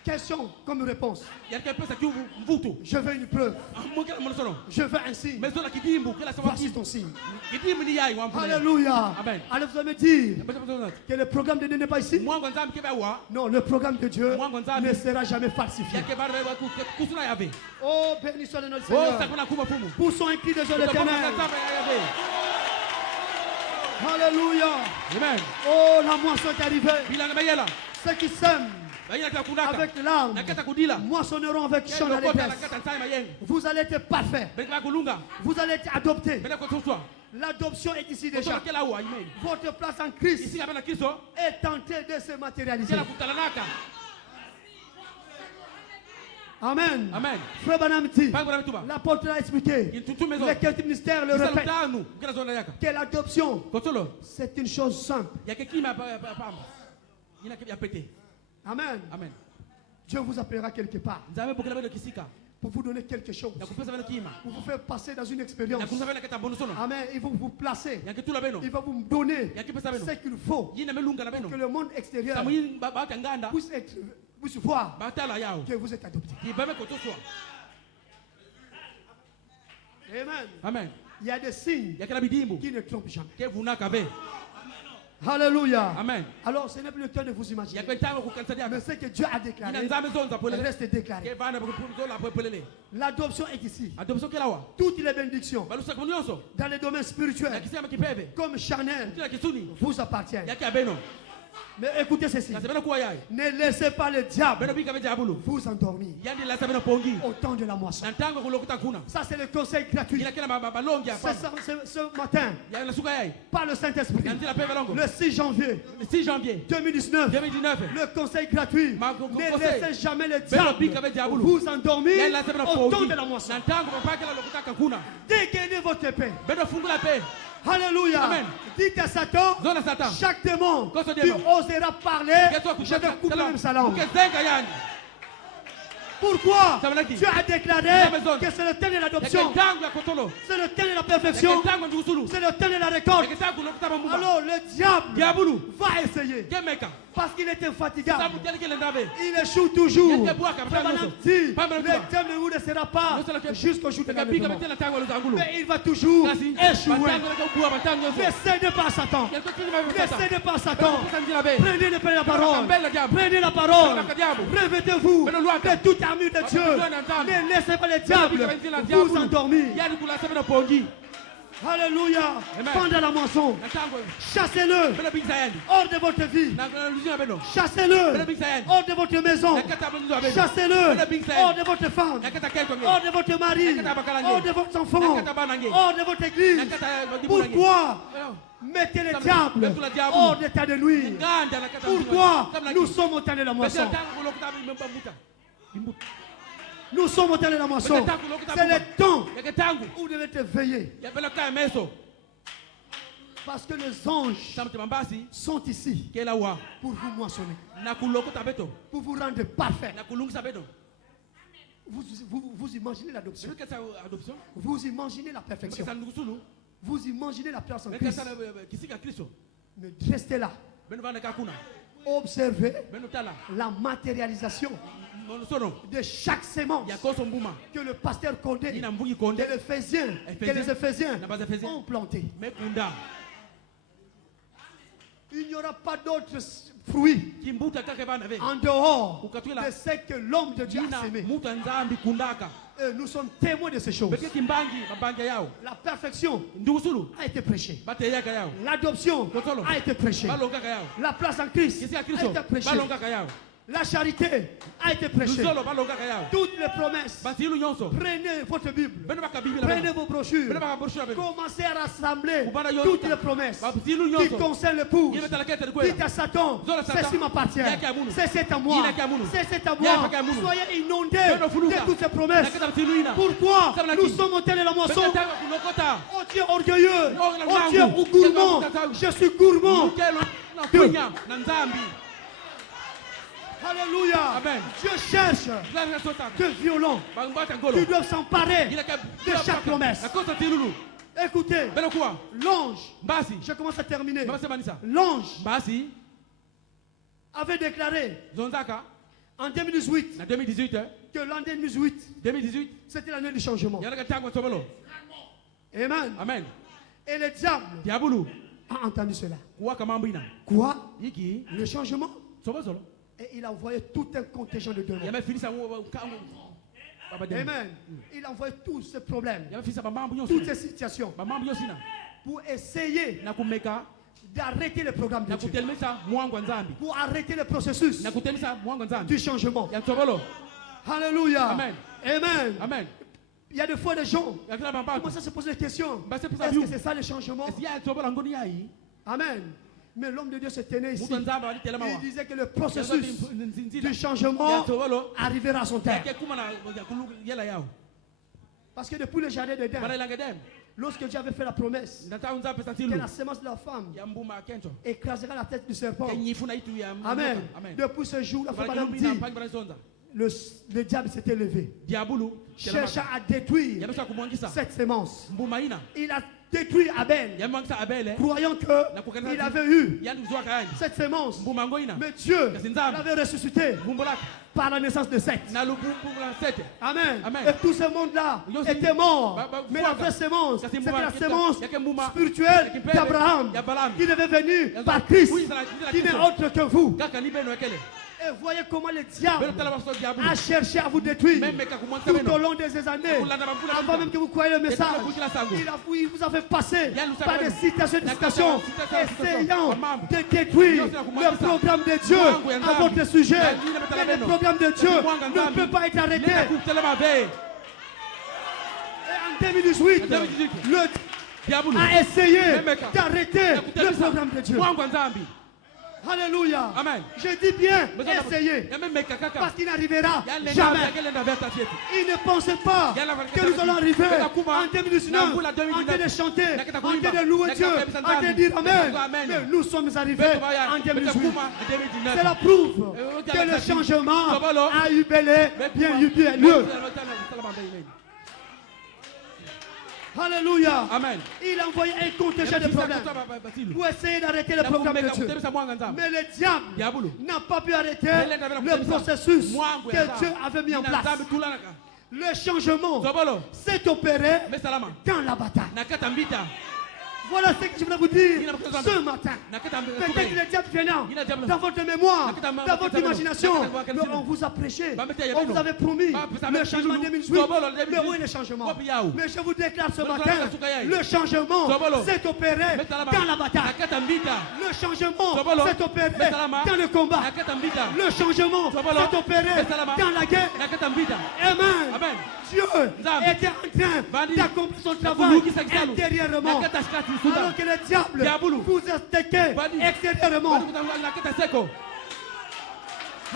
Question comme réponse. Je veux une preuve. Je veux un signe. Voici ton signe. Alléluia. Amen. Alors vous allez me dire que le programme de Dieu n'est pas ici. Non, le programme de Dieu ne sera jamais falsifié. Oh, béni soit le nom du Seigneur. Poussons un cri de joie l'éternel. Alléluia. Amen. Oh, la moisson est arrivée. Ceux qui sèment avec l'âme moissonneront avec chant d'allégresse. Vous allez être parfait. Vous allez être adopté. L'adoption est ici déjà. Votre place en Christ est tentée de se matérialiser. Amen. Amen. Frère Branham dit, l'apôtre l'a expliqué, les quelques ministères le répètent, que l'adoption, c'est une chose simple. Amen. Amen. Dieu vous appellera quelque part pour vous donner quelque chose, pour vous faire passer dans une expérience. Amen. Il va vous placer, il va vous donner ce qu'il faut pour que le monde extérieur puisse voir que vous êtes adopté. Amen. Amen. Il y a des signes qui ne trompent jamais. Alléluia. Amen. Alors ce n'est plus le temps de vous imaginer. Mais ce que Dieu a déclaré reste déclaré. L'adoption est ici. Toutes les bénédictions dans les domaines spirituels comme charnels vous appartiennent. Mais écoutez ceci. Ne laissez pas le diable vous endormir au temps de la moisson. Ça c'est le conseil gratuit. Ce matin, par le Saint-Esprit, le 6 janvier 2019, le conseil gratuit. Ne laissez jamais le diable vous endormir au temps de la moisson. Dégainez votre épée. Alléluia. Amen. Dites à Satan, chaque démon qui osera parler, je vais couper le même salon. Pourquoi Dieu a déclaré que c'est le temps de l'adoption, c'est le temps de la perfection, c'est le temps de la récolte. Alors le diable va essayer parce qu'il est infatigable. Il échoue toujours. Le diable ne vous laissera pas jusqu'au jour de l'enlèvement. Mais il va toujours échouer. Ne cédez pas à Satan. Ne cédez pas à Satan. Prenez la parole. Prenez la parole. Revêtez-vous de toute armure de Dieu. Ne laissez pas le diable vous endormir. Alléluia. Pendant la moisson, chassez-le hors de votre vie. Chassez-le hors de votre maison. Chassez-le hors de votre femme, hors de votre mari, hors de votre enfant, hors de votre église. Pourquoi mettez le diable hors d'état de nuire? Pourquoi nous sommes au temps de la moisson? Nous sommes au temps de la moisson. C'est le temps où vous devez te veiller. Parce que les anges sont ici pour vous moissonner, pour vous rendre parfait. Vous imaginez l'adoption. Vous imaginez la perfection. Vous imaginez la place en Christ. Mais restez là. Observez la matérialisation de chaque sémence que le pasteur Condé que les Éphésiens ont planté. Il n'y aura pas d'autres fruits en dehors de ce que l'homme de Dieu a semé. Nous sommes témoins de ces choses. La perfection a été prêchée. L'adoption a été prêchée. La place en Christ a été prêchée. La charité a été prêchée. Toutes les promesses. Prenez votre Bible. Prenez vos brochures. Commencez à rassembler toutes les promesses qui concernent l'épouse. Dites à Satan, ceci m'appartient. C'est à moi. C'est à moi. Soyez inondés de toutes ces promesses. Pourquoi nous sommes au temps de la moisson? Oh Dieu orgueilleux. Oh Dieu gourmand. Je suis gourmand. Alléluia. Amen. Dieu cherche de violents qui doivent s'emparer de chaque promesse. Écoutez, l'ange, je commence à terminer. L'ange avait déclaré En 2018, na 2018 que l'an 2018, c'était l'année du changement. yana katangwa sobolo. Amen. Amen. Et le diable Diabulu a entendu cela. kuwa kamambo ina. Quoi? Iki Le changement. sobolo. Et il a envoyé tout un contingent de démons. Yama finisa kangu. Amen. Il a envoyé tous ces problèmes, Yama finisa bamambo toutes yosi. ces situations Bamambo yosina. pour essayer Na kumeka d'arrêter le programme de na Dieu, kutelemesa mwangu wa nzambi. pour arrêter le processus Na kutelemesa mwangu wa nzambi. du changement. Ya sobolo. Alléluia. Amen. Amen. Amen. Il y a des fois des gens Yakila bambaku. commencent à se poser des questions. Bah, c'est pour ça, Est-ce you. que c'est ça le changement? Est-ce ya sobolo ngoni yai? Amen. Mais l'homme de Dieu se tenait ici. Mutu nzamba wali telema wa. Il disait que le processus du Ya changement sobolo. arrivera à son terme. Yake kuma na kulu yela yao. Parce que depuis le jardin d'Éden, Bana ilangedem. lorsque Dieu avait fait la promesse Ndata unza pesa que tilu. la sémence de la femme Ya mbuma kencho. écrasera la tête du serpent. Kenyifuna itu ya. Amen. Amen. Depuis ce jour, la femme Bana dit, kilumina pangi bana zonza. le diable s'était levé, Diabulu chercha à détruire yamesha kumwangisa. cette sémence. Mbuma ina. Il a détruit Abel, Yamwangisa Abele. croyant qu'il avait eu Yandu zwa kaani. cette sémence. Mbuma ngoina. Mais Dieu Kasinzambi. l'avait ressuscité Mbumbolaka. par la naissance de Seth. Na lubumbu la sete. Amen. Amen. Et tout ce monde-là Yo, était mort. fuaka. Mais la vraie sémence, Kasi c'était mbuma la kita. sémence Yake mbuma. spirituelle Yake mpele. d'Abraham, Ya Balaam. qui devait venir Yazo- par Christ, Oui, c'est qui n'est la- autre que vous. Kaka libeno ekele. Et voyez comment le Beno diable tala baso diabulu. a cherché à vous détruire Même meka kumwangisa tout beno. au long de ces années. Avant même que vous croyez le message, il vous a fait passer par des citations essayant de détruire le programme de Dieu à votre sujet. Mais le programme de Dieu ne peut pas être arrêté. Nenda kutelema ve. Et en 2018, le Diabulu. a essayé Memeka. d'arrêter le Kutelema programme de Dieu. mwangu wa nzambi. Alléluia. Amen. Je dis bien, essayez. Yamemeka kaka. Parce qu'il n'arrivera Yalenda jamais. yakelenda verta yetu. Il ne pensait pas que nous allons arriver en 2019 en train de chanter, en train de louer Dieu, en train de dire Amen. Mais nous sommes arrivés en 2018. Cela prouve que le changement a eu bien eu lieu. Alléluia. Amen. Il a envoyé un contingent de problèmes pour essayer d'arrêter le programme de Dieu. Mais le diable n'a pas pu arrêter le processus que Dieu avait mis en place. Le changement s'est opéré dans la bataille. Voilà ce que je voulais vous dire ce matin. Peut-être que le diable venant dans votre mémoire, dans votre imagination, mais on vous a prêché, on vous avait promis le changement 2018. Mais où est le changement? Mais je vous déclare ce matin, le changement s'est opéré dans la bataille. Le changement s'est opéré dans le combat. Le changement s'est opéré dans la guerre. Amen. Dieu était en train d'accomplir son travail intérieurement. Alors que le diable vous attaquait extérieurement.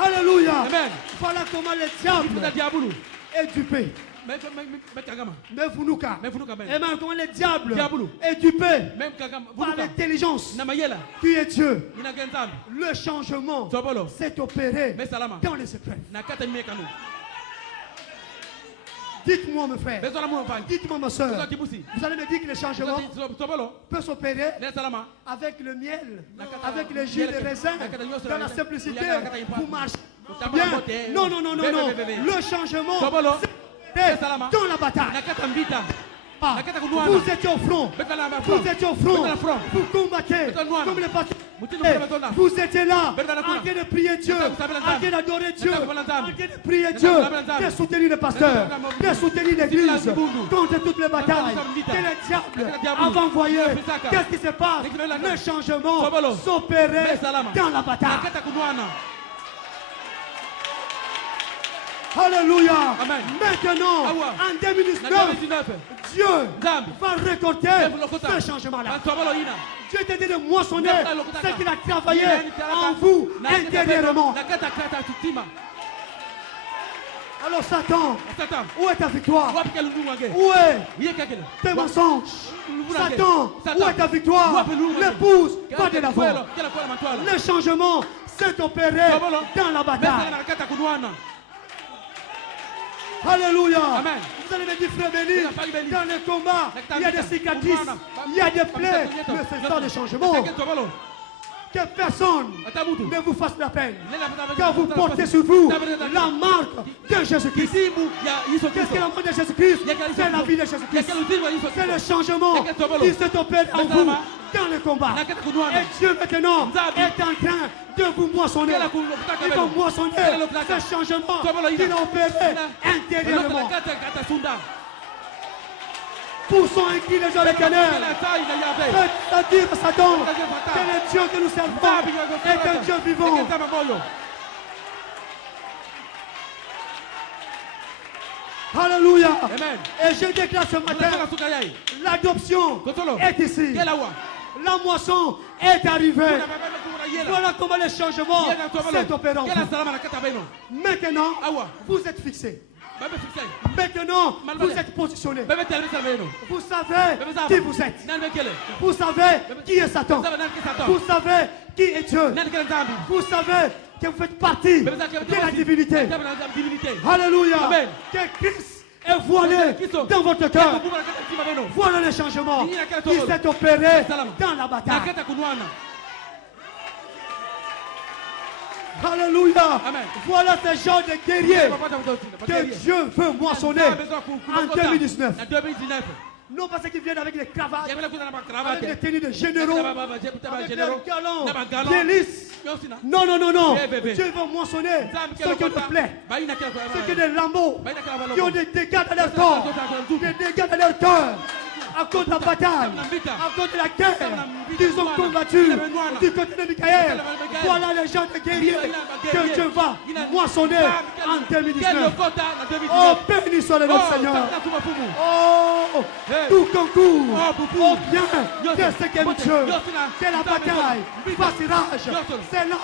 Alléluia. Voilà comment le diable est dupé. Mais vous Amen. Comment le diable est dupé par l'intelligence qui est Dieu. Le changement s'est opéré dans les épreuves. Dites-moi, mon frère. Dites-moi, ma soeur. Vous allez me dire que le changement peut s'opérer avec le miel, avec le jus de raisin, dans la simplicité. Vous marchez bien. Non, non, non, non, non. Le changement, c'est dans la bataille. Vous étiez au front. Vous étiez au front. Vous combattez comme les pasteurs. Vous étiez là, en train de prier Dieu, en train d'adorer Dieu, en train de prier Dieu, de soutenir les pasteurs, de soutenir l'église contre toutes les batailles que le diable a envoyées. Qu'est-ce qui se passe? Le changement s'opérait dans la bataille. Alléluia. Maintenant, en 2019, Dieu va récolter ce changement-là. Dieu t'a dit de moissonner ce qu'il a travaillé en vous intérieurement. Alors Satan, où est ta victoire? Où est tes mensonges? Satan, où est ta victoire? L'épouse va de l'avant. Le changement s'est opéré dans la bataille. Alléluia. Amen. Vous allez me dire, frère béni, dans le combat, il y a des cicatrices, il y a des plaies, mais c'est ça le changement. Que personne ne vous fasse la peine. Car vous portez sur vous la marque de Jésus-Christ. Qu'est-ce que la marque de Jésus-Christ? C'est la vie de Jésus-Christ. C'est le changement qui s'est opéré en vous dans le combat. Et Dieu maintenant est en train de vous moissonner. Il va moissonner ce changement qu'il a opéré intérieurement. Poussons un cri de joie l'éternel. C'est-à-dire Satan que le Dieu que nous servons est un Dieu vivant. Alléluia. Et je déclare ce matin, l'adoption est ici. La moisson est arrivée. Voilà comment le changement s'est opéré en vous. Maintenant, vous êtes fixés. Maintenant, vous êtes positionnés. Vous savez qui vous êtes. Vous savez qui est Satan. Vous savez qui est Dieu. Vous savez que vous faites partie de la divinité. Alléluia. Que Christ est voilé dans votre cœur. Voilà le changement qui s'est opéré dans la bataille. Alléluia. Voilà ce genre de guerrier que Dieu veut moissonner en 2019. Non pas ceux qui viennent avec les cravates, avec les tenues de généraux, avec les galons, des lisses. Non, non, non, non. Dieu veut moissonner ceux qui ont des plaies, ceux qui ont des lambeaux, qui ont des dégâts dans leur corps, des dégâts dans leur cœur. À cause de la bataille, à cause de la guerre qu'ils ont combattu du côté de Michael. Voilà les gens de guerriers que Dieu va moissonner en 2019. Oh, béni soit le nom du Seigneur. Oh, tout concourt au bien de ce qu'aime Dieu. C'est la bataille, passage. C'est là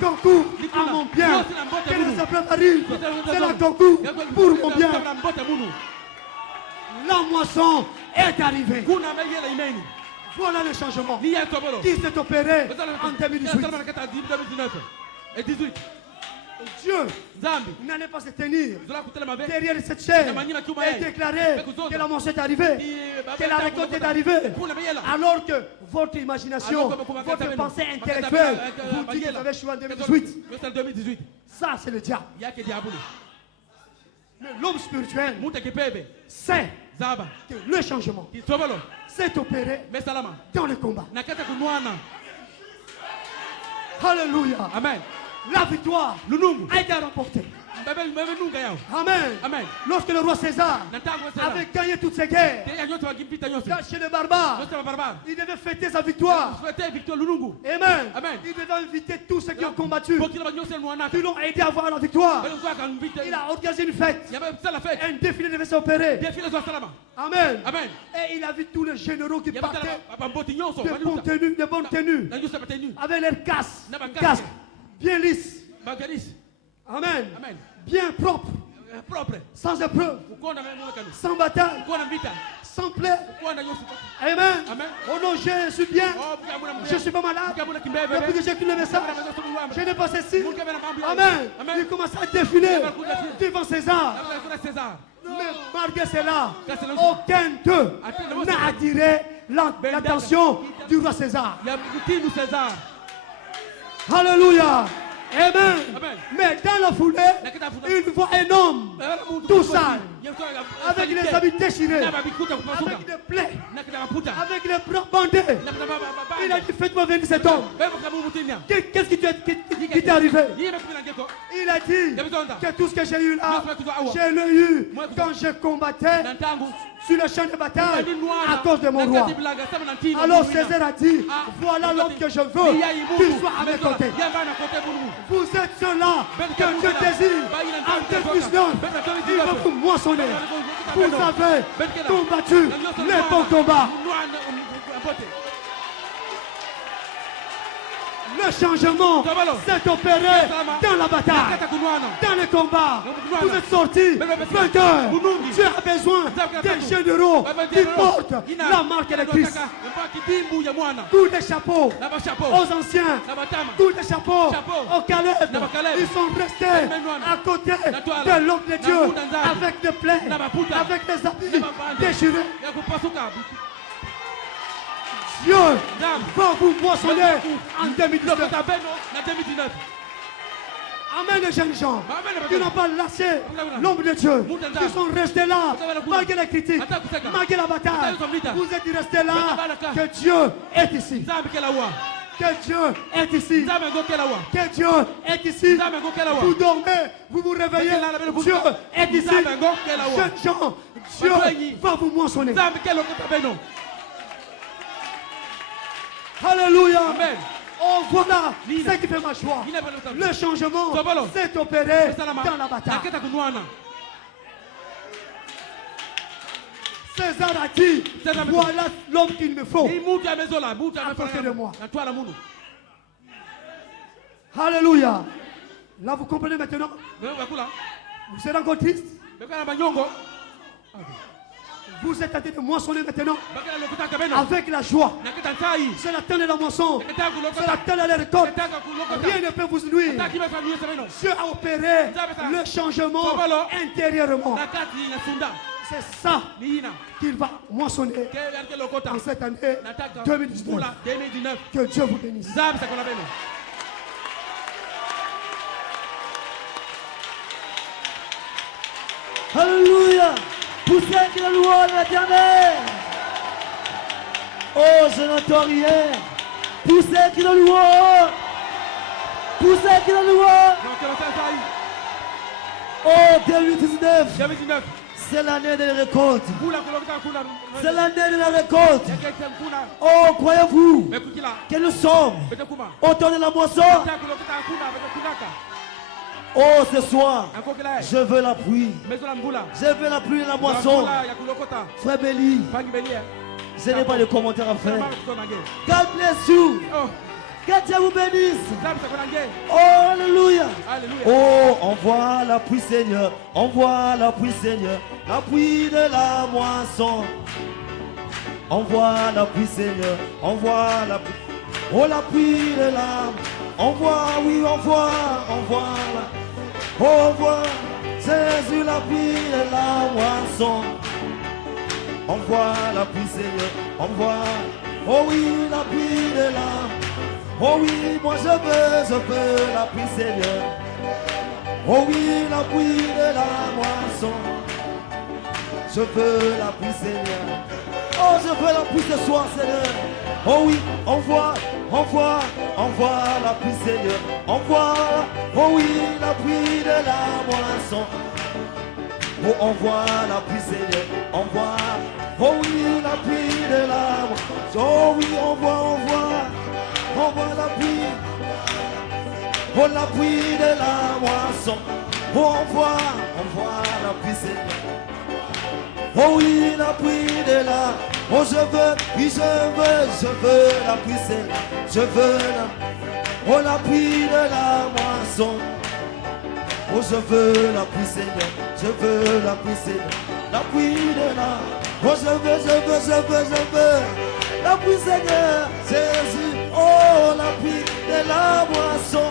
concours à mon bien. Que les épreuves arrivent, c'est là concours pour mon bien. La moisson est arrivée. Voilà le changement qui s'est opéré en 2018. Dieu n'allait pas se tenir derrière cette chaise et déclarer que la moisson est arrivée, que la récolte est arrivée, alors que votre imagination, votre pensée intellectuelle vous dit que vous avez choisi en 2018. Ça, c'est le diable. Mais l'homme spirituel sait que le changement s'est opéré dans le combat. Alléluia. Amen. La victoire a été remportée. Amen. Lorsque le roi César avait gagné toutes ses guerres chez les barbares, il devait fêter sa victoire. Amen. Il devait inviter tous ceux qui ont combattu, qui l'ont aidé à avoir la victoire. Il a organisé une fête. Un défilé devait s'opérer. Amen. Et il a vu tous les généraux qui partaient de bonnes tenues, avec leurs casques bien lisses. Amen. Bien propre. Sans épreuve. Sans bataille. Sans plaie. Amen. Oh non, je suis bien. Je ne suis pas malade. Depuis que j'ai écrit le message, je n'ai pas ceci. Amen. Il commence à défiler devant César. Mais malgré cela, aucun d'eux n'a attiré l'attention du roi César. Alléluia. Amen. Mais dans la foulée, une voix énorme, tout sale, avec les habits déchirés, avec des plaies, avec les bras bandés. Il a dit, faites-moi venir cet homme. Qu'est-ce qui t'est arrivé? Il a dit que tout ce que j'ai eu là, je l'ai eu quand je combattais sur le champ de bataille à cause de mon roi. Alors César a dit, voilà l'homme que je veux qu'il soit à mes côtés. Vous êtes ceux-là que Dieu désire en 2019. Il va vous moissonner. Vous avez combattu les bons combats. Le changement s'est opéré dans la bataille, dans le combat. Vous êtes sortis vainqueurs. Dieu a besoin des généraux qui portent la marque de Christ. Coup de chapeau aux anciens, coup de chapeau aux Caleb. Ils sont restés à côté de l'homme de Dieu avec des plaies, avec des habits déchirés. Dieu va vous moissonner en 2019. Amen les jeunes gens qui n'ont pas lâché l'ombre de Dieu, qui sont restés là malgré les critiques, malgré la bataille. Vous êtes restés là, que Dieu est ici. Que Dieu est ici. Que Dieu est ici. Vous dormez, vous vous réveillez, Dieu est ici. Jeunes gens, Dieu va vous moissonner. Alléluia. Amen. Oh voilà ce qui fait ma joie. Le changement s'est opéré dans la bataille. César a dit, voilà l'homme qu'il me faut à côté de moi. Alléluia. Là vous comprenez maintenant. Vous êtes encore triste. Vous êtes en train de moissonner maintenant avec la joie. C'est la temps de la moisson. C'est la temps de la récolte. Rien ne peut vous nuire. Dieu a opéré le changement intérieurement. C'est ça qu'il va moissonner en cette année 2019. Que Dieu vous bénisse. Alléluia. Poussez qui la louange à l'Éternel. Oh, je n'entends rien. Poussez qui la louange. Poussez qui la louange. Oh, 2019. C'est l'année de la récolte. C'est l'année de la récolte. Oh, croyez-vous que nous sommes au temps de la moisson? Oh, ce soir, je veux la pluie. Je veux la pluie et la moisson. Frère Béli, je n'ai pas de commentaires à faire. God bless you. Que Dieu vous bénisse. Oh, alléluia. Oh, envoie la pluie, Seigneur. Envoie la pluie, Seigneur. La pluie de la moisson. Envoie la pluie, Seigneur. Envoie la pluie. Oh, la pluie de la. Envoie, oui, envoie la. Envoie, Jésus, la pluie de la moisson. Envoie la pluie, Seigneur. Envoie. Oh oui, la pluie de la. Oh oui, moi je veux la pluie, Seigneur. Oh oui, la pluie de la moisson. Je veux la pluie, Seigneur. Oh, je veux la pluie ce soir, Seigneur. Oh oui, envoie la pluie, Seigneur. Envoie, oh oui, la pluie de la moisson. Oh, envoie la pluie, Seigneur. Envoie, oh oui, la pluie de la moisson. Oh oui, envoie la pluie. Oh, la pluie de la moisson. Oh, envoie la pluie, Seigneur. Oh oui, la pluie de la. Oh, je veux la pluie, Seigneur. Je veux la. Oh, la pluie de la moisson. Oh, je veux la pluie, Seigneur. Je veux la pluie, Seigneur. La pluie de la. Oh, je veux. La pluie, Seigneur. Jésus. Oh, la pluie de la moisson.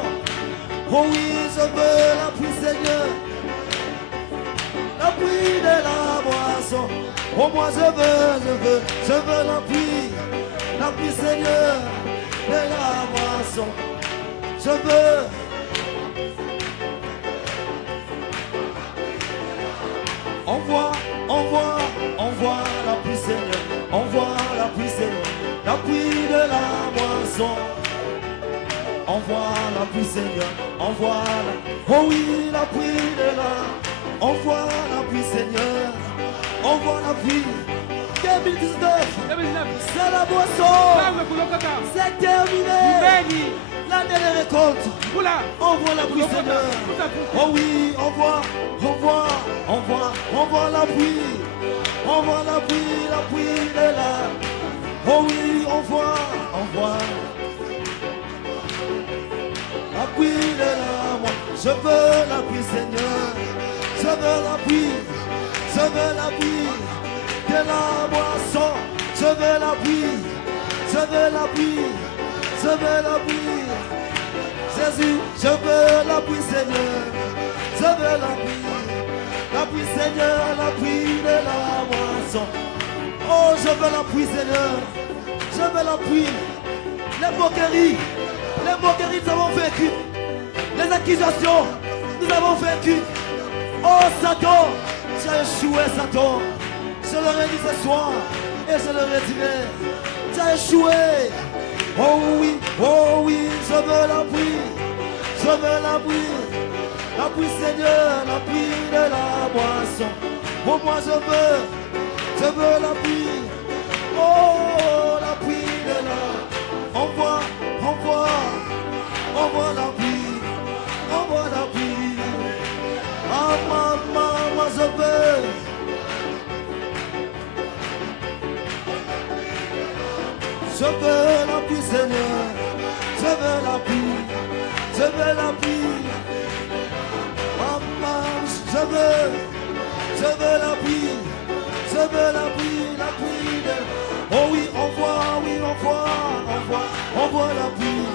Oh oui, je veux la pluie, Seigneur. La pluie de la moisson. Oh, moi je veux la pluie, Seigneur, de la moisson. Je veux. Envoie la pluie, Seigneur. Envoie la pluie, Seigneur. La pluie de la moisson. Envoie la pluie, Seigneur. Envoie la. Oh oui, la pluie de la. Envoie la pluie, Seigneur. Envoie la pluie. 2019. C'est la moisson. C'est terminé. L'année de récolte. Envoie la pluie, Seigneur. Oh oui, envoie la pluie. Envoie la pluie de la. Oh oui, envoie la pluie de la. Moi, je veux la pluie, Seigneur. Je veux la pluie de la moisson. Je veux la pluie. Jésus, je veux la pluie, Seigneur. Je veux la pluie, Seigneur, la pluie de la moisson. Oh, je veux la pluie, Seigneur. Je veux la pluie. Les moqueries, nous avons vaincu. Les accusations, nous avons vaincu. Oh, Satan, tu as échoué, Satan. Je le redis ce soir et je le redirai. Tu as échoué. Oh oui, je veux la pluie. Je veux la pluie. La pluie, Seigneur, la pluie de la moisson. Oh, moi je veux la pluie. Oh, la pluie de la. Envoie la pluie. Envoie la pluie. Ah, maman, moi je veux. Je veux la pluie, Seigneur. Je veux la pluie. Je veux la pluie. Maman, je veux la pluie. Je veux la pluie de... Oh oui, envoie la pluie.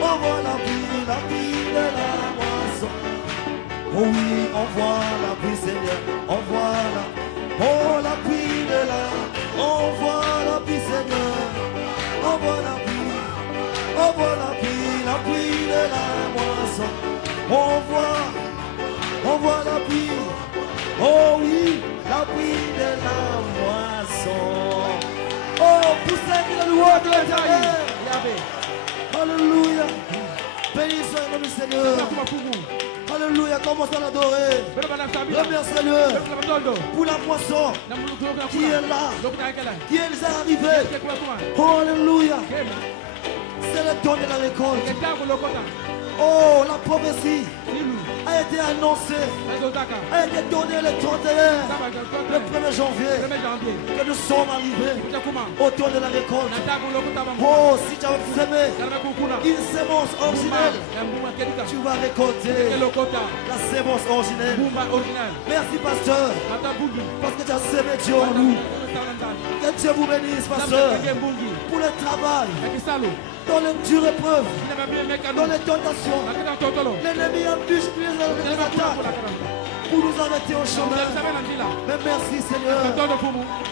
Envoie la pluie de la moisson. Oh oui, envoie la pluie, Seigneur. Envoie la... Oh, la pluie de la... Envoie la pluie, Seigneur. Envoie la pluie de la moisson. Envoie la pluie. Oh oui, la pluie de la moisson. Oh, poussez le louange de l'Éternel. Alléluia. Béni soit le nom du Seigneur. Alléluia, commence à l'adorer. Remercie-le pour la moisson qui est là, qui est déjà arrivée. Oh, alléluia. C'est le temps de la récolte. Oh, la prophétie a été annoncée, a été donnée le 31, le 1er janvier, que nous sommes arrivés au temps de la récolte. Oh, si tu as semé une sémence originelle, tu vas récolter la sémence originelle. Merci, pasteur, parce que tu as semé Dieu en nous. Que Dieu vous bénisse, pasteur, pour le travail, dans les dures épreuves, dans les tentations. L'ennemi a pu les attaques pour nous arrêter au chemin. Mais merci, Seigneur,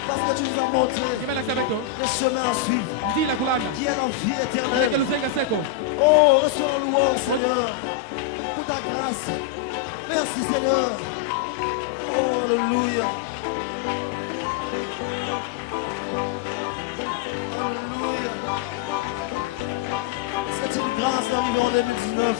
parce que tu nous as montré le chemin à suivre, qui est la vie éternelle. Oh, reçois la louange, Seigneur, pour ta grâce. Merci, Seigneur. Oh, alléluia. C'est une grâce d'arriver en 2019.